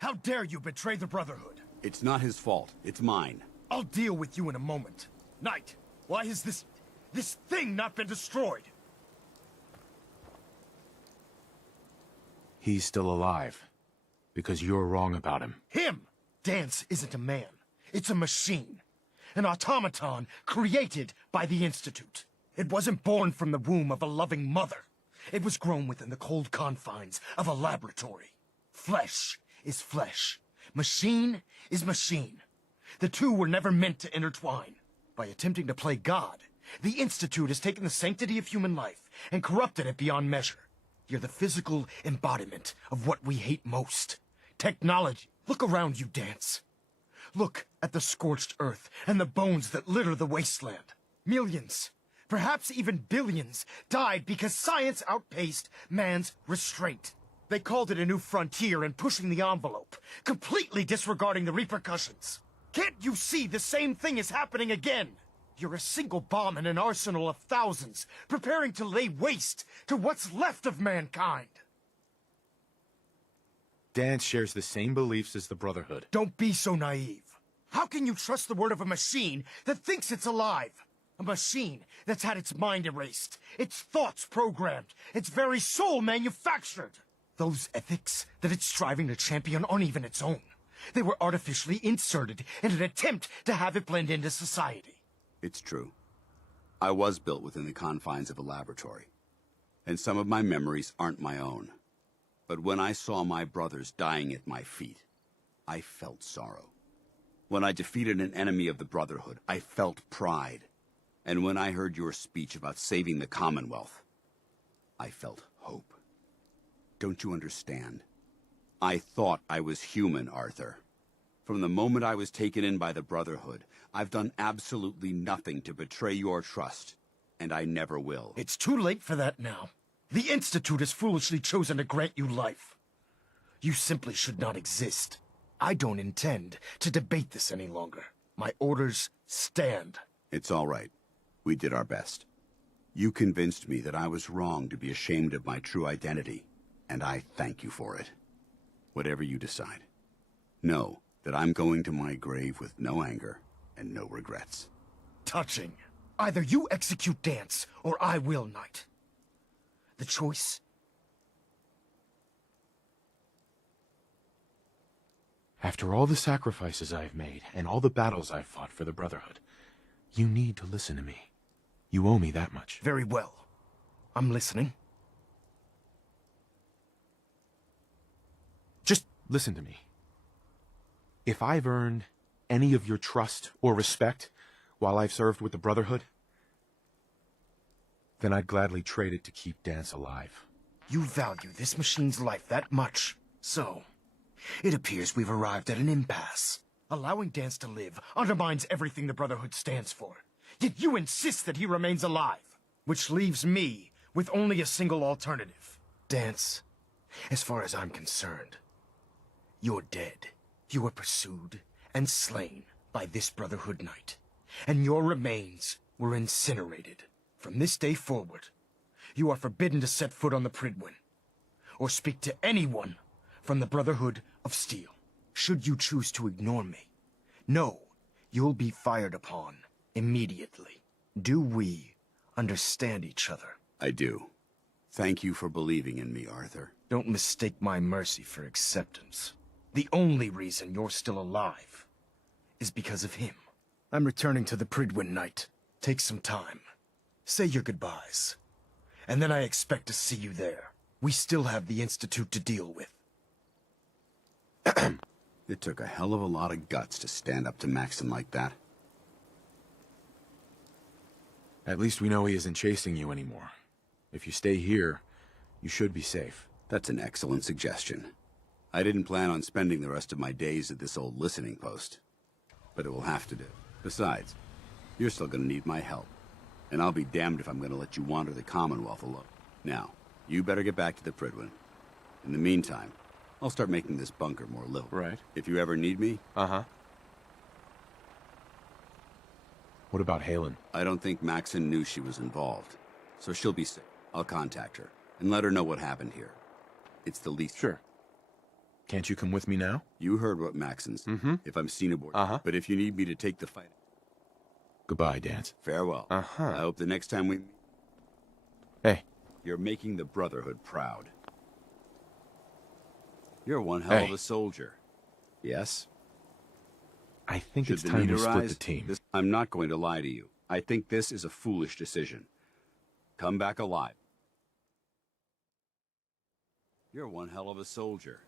How dare you betray the Brotherhood? It's not his fault. It's mine. I'll deal with you in a moment. Knight, why has this thing not been destroyed? He's still alive. Because you're wrong about him. Him! Dance isn't a man. It's a machine. An automaton created by the Institute. It wasn't born from the womb of a loving mother. It was grown within the cold confines of a laboratory. Flesh is flesh. Machine is machine. The two were never meant to intertwine. By attempting to play God, the Institute has taken the sanctity of human life and corrupted it beyond measure. You're the physical embodiment of what we hate most. Technology. Look around you, Dance. Look at the scorched earth and the bones that litter the wasteland. Millions, perhaps even billions, died because science outpaced man's restraint. They called it a new frontier and pushing the envelope, completely disregarding the repercussions. Can't you see the same thing is happening again? You're a single bomb in an arsenal of thousands, preparing to lay waste to what's left of mankind. Dance shares the same beliefs as the Brotherhood. Don't be so naive. How can you trust the word of a machine that thinks it's alive? A machine that's had its mind erased, its thoughts programmed, its very soul manufactured. Those ethics that it's striving to champion aren't even its own. They were artificially inserted in an attempt to have it blend into society. It's true. I was built within the confines of a laboratory. And some of my memories aren't my own. But when I saw my brothers dying at my feet, I felt sorrow. When I defeated an enemy of the Brotherhood, I felt pride. And when I heard your speech about saving the Commonwealth, I felt hope. Don't you understand? I thought I was human, Arthur. From the moment I was taken in by the Brotherhood, I've done absolutely nothing to betray your trust, and I never will. It's too late for that now. The Institute has foolishly chosen to grant you life. You simply should not exist. I don't intend to debate this any longer. My orders stand. It's all right. We did our best. You convinced me that I was wrong to be ashamed of my true identity, and I thank you for it. Whatever you decide, know that I'm going to my grave with no anger and no regrets. Touching. Either you execute Dance, or I will, Knight. The choice? After all the sacrifices I've made, and all the battles I've fought for the Brotherhood, you need to listen to me. You owe me that much. Very well. I'm listening. Just listen to me. If I've earned any of your trust or respect while I've served with the Brotherhood, then I'd gladly trade it to keep Dance alive. You value this machine's life that much, so it appears we've arrived at an impasse. Allowing Dance to live undermines everything the Brotherhood stands for. Yet you insist that he remains alive, which leaves me with only a single alternative. Dance, as far as I'm concerned, you're dead. You were pursued and slain by this Brotherhood Knight, and your remains were incinerated. From this day forward, you are forbidden to set foot on the Prydwen, or speak to anyone from the Brotherhood of Steel. Should you choose to ignore me, know you'll be fired upon immediately. Do we understand each other? I do. Thank you for believing in me, Arthur. Don't mistake my mercy for acceptance. The only reason you're still alive is because of him. I'm returning to the Prydwen, Knight. Take some time. Say your goodbyes. And then I expect to see you there. We still have the Institute to deal with. It took a hell of a lot of guts to stand up to Maxon like that. At least we know he isn't chasing you anymore. If you stay here, you should be safe. That's an excellent suggestion. I didn't plan on spending the rest of my days at this old listening post, but it will have to do. Besides, you're still gonna need my help, and I'll be damned if I'm gonna let you wander the Commonwealth alone. Now, you better get back to the Prydwen. In the meantime, I'll start making this bunker more livable. Right. If you ever need me... Uh-huh. What about Haylen? I don't think Maxon knew she was involved, so she'll be safe. I'll contact her, and let her know what happened here. It's the least... Sure. Can't you come with me now? You heard what Maxon said. If I'm seen aboard. But if you need me to take the fight... Goodbye, Danse. Farewell. I hope the next time we meet... Hey. You're making the Brotherhood proud. You're one hell of a soldier. Yes? I think Should it's the time need we split arise, the team. I'm not going to lie to you. I think this is a foolish decision. Come back alive. You're one hell of a soldier.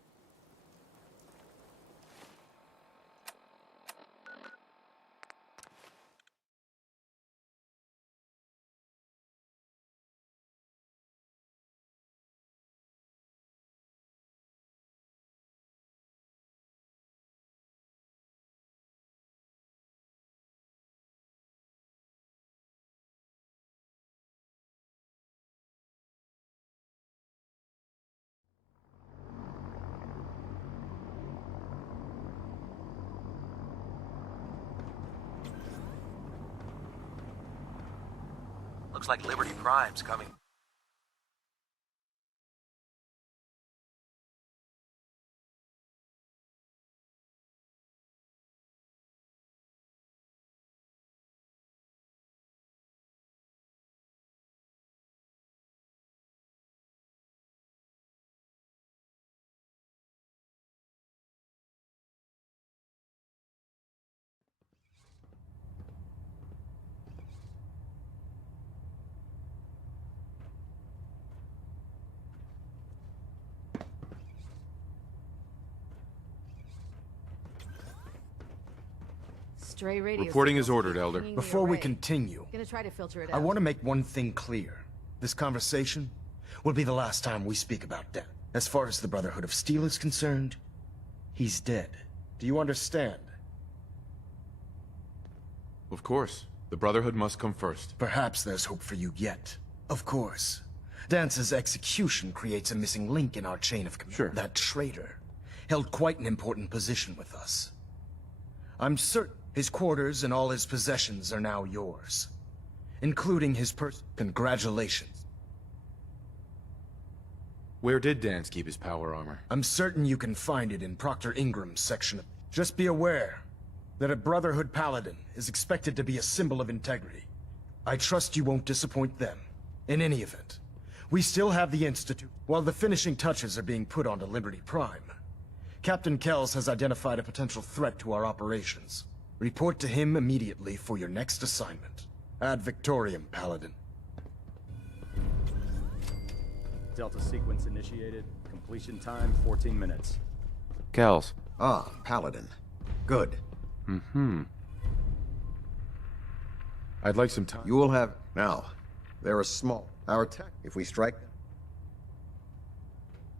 Looks like Liberty Prime's coming. Stray radio. Reporting is ordered, Elder. Before we continue, Gonna try to filter it I out. want to make one thing clear. This conversation will be the last time we speak about death. As far as the Brotherhood of Steel is concerned, he's dead. Do you understand? Of course. The Brotherhood must come first. Perhaps there's hope for you yet. Of course. Dance's execution creates a missing link in our chain of command. Sure. That traitor held quite an important position with us. I'm certain his quarters and all his possessions are now yours, including his Congratulations. Where did Danse keep his power armor? I'm certain you can find it in Proctor Ingram's section of... Just be aware that a Brotherhood Paladin is expected to be a symbol of integrity. I trust you won't disappoint them. In any event, we still have the Institute. While the finishing touches are being put onto Liberty Prime, Captain Kells has identified a potential threat to our operations. Report to him immediately for your next assignment. Ad Victoriam, Paladin. Delta sequence initiated. Completion time 14 minutes. Kells. Ah, Paladin. Good. I'd like some time. You will have... Now, they're a small... Our tech, if we strike them...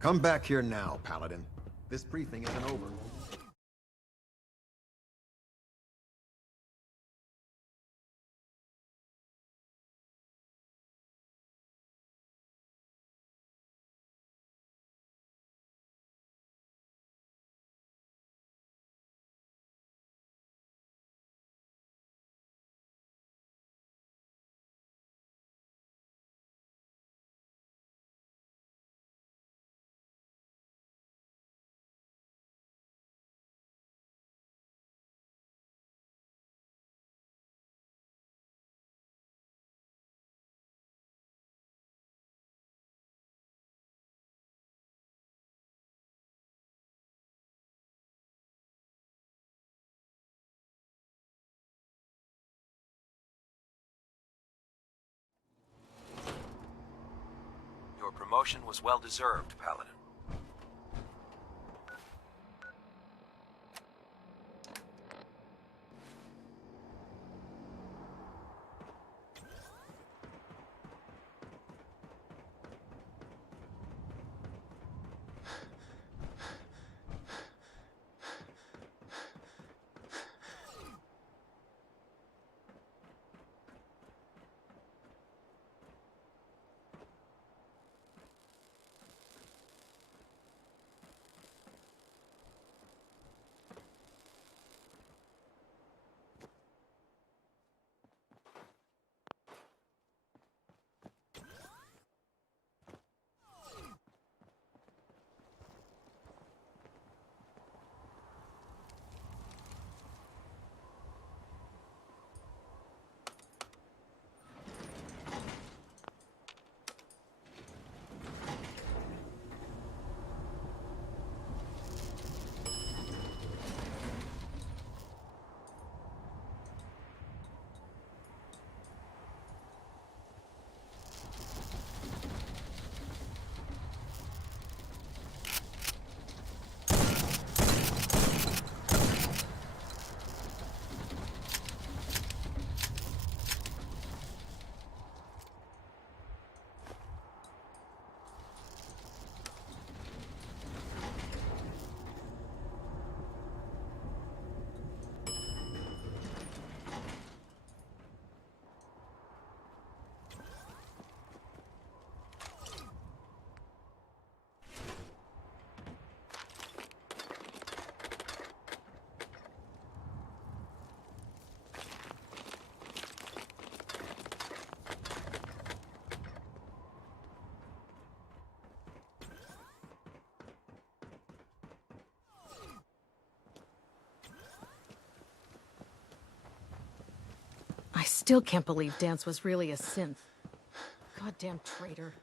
Come back here now, Paladin. This briefing isn't over. Your promotion was well deserved, Paladin. still can't believe Dance was really a synth. Goddamn traitor.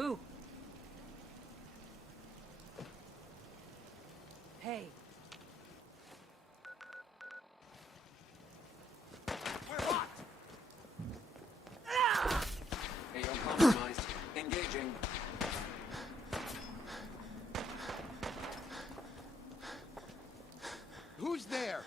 Who? Hey. AO compromised. Engaging. Who's there?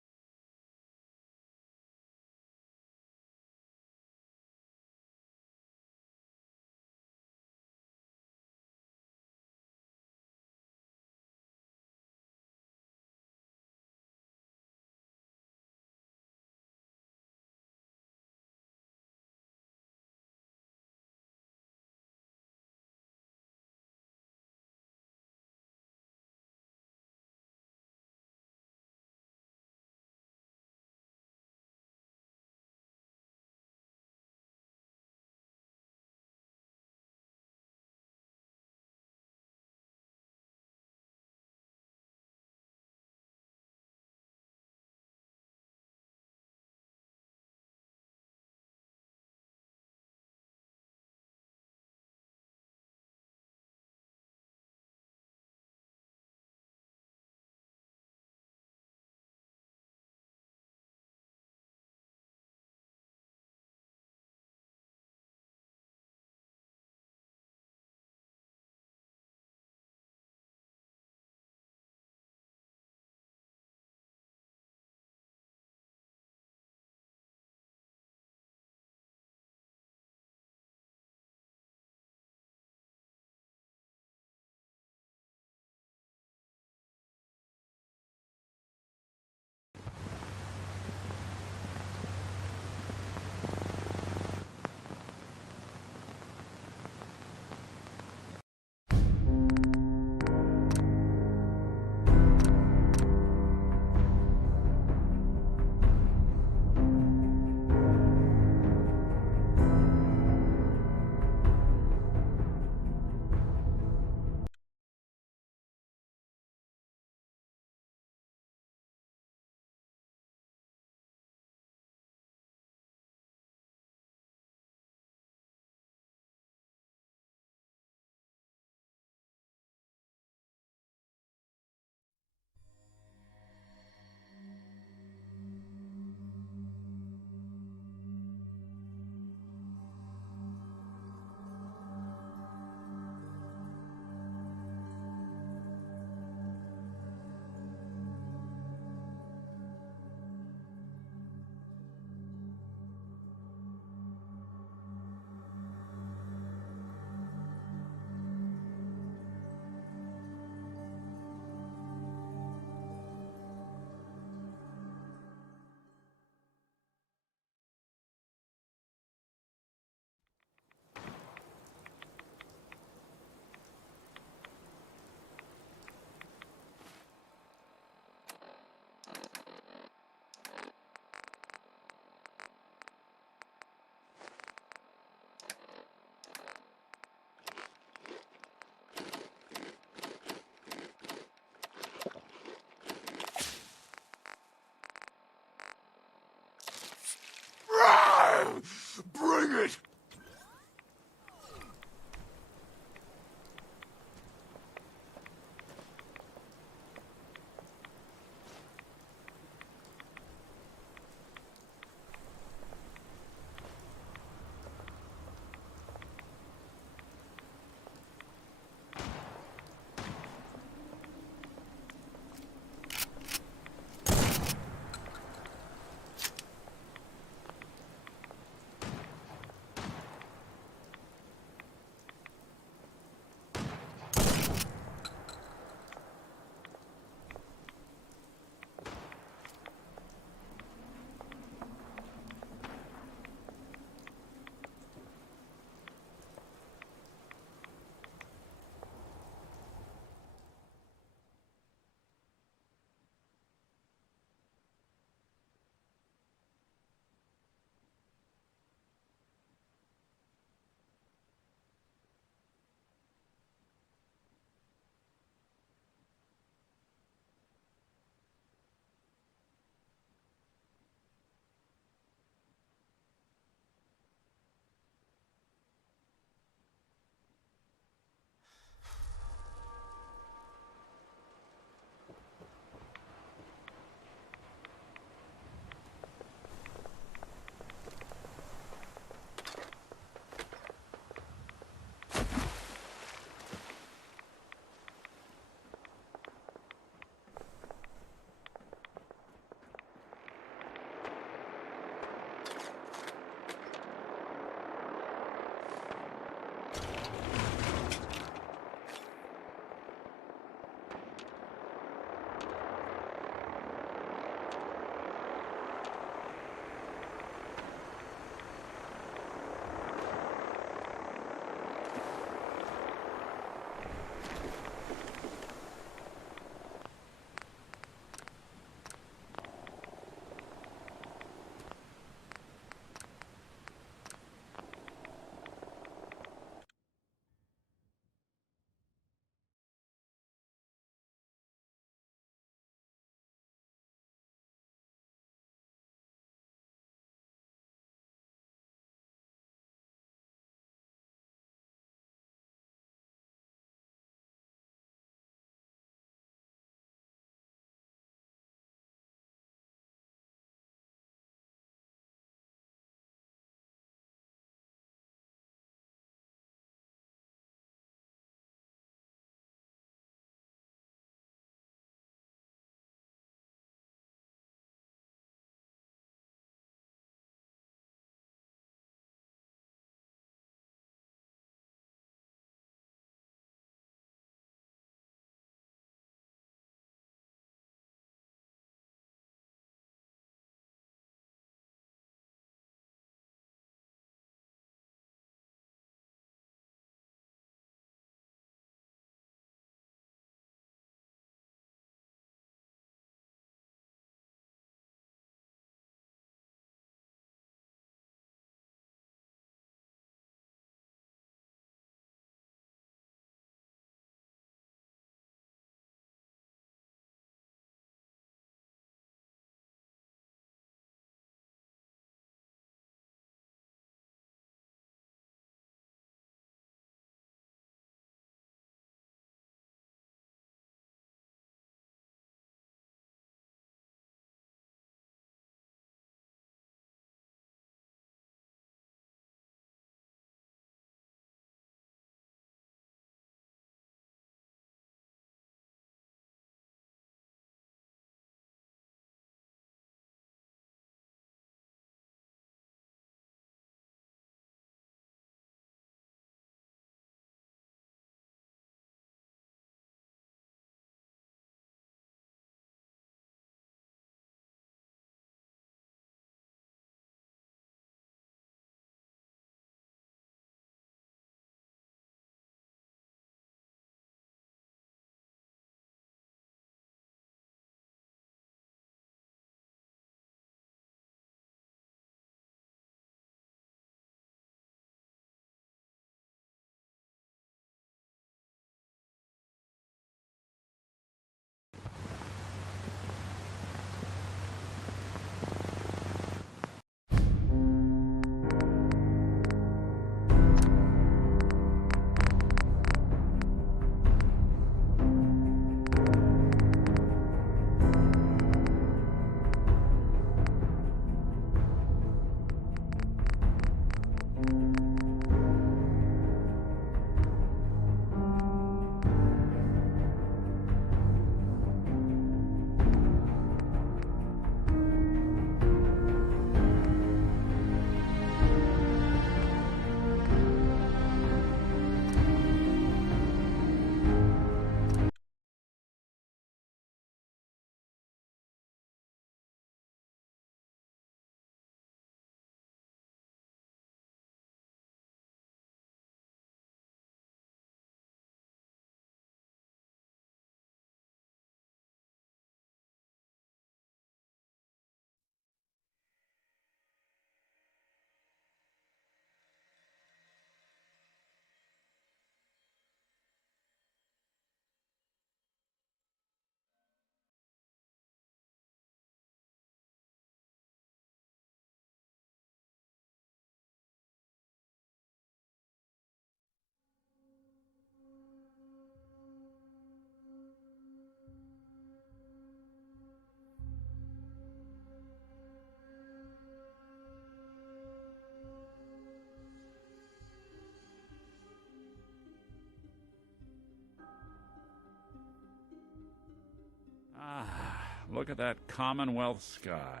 look at that Commonwealth sky.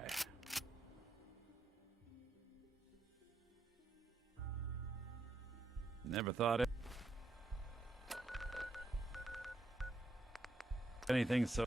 Never thought anything so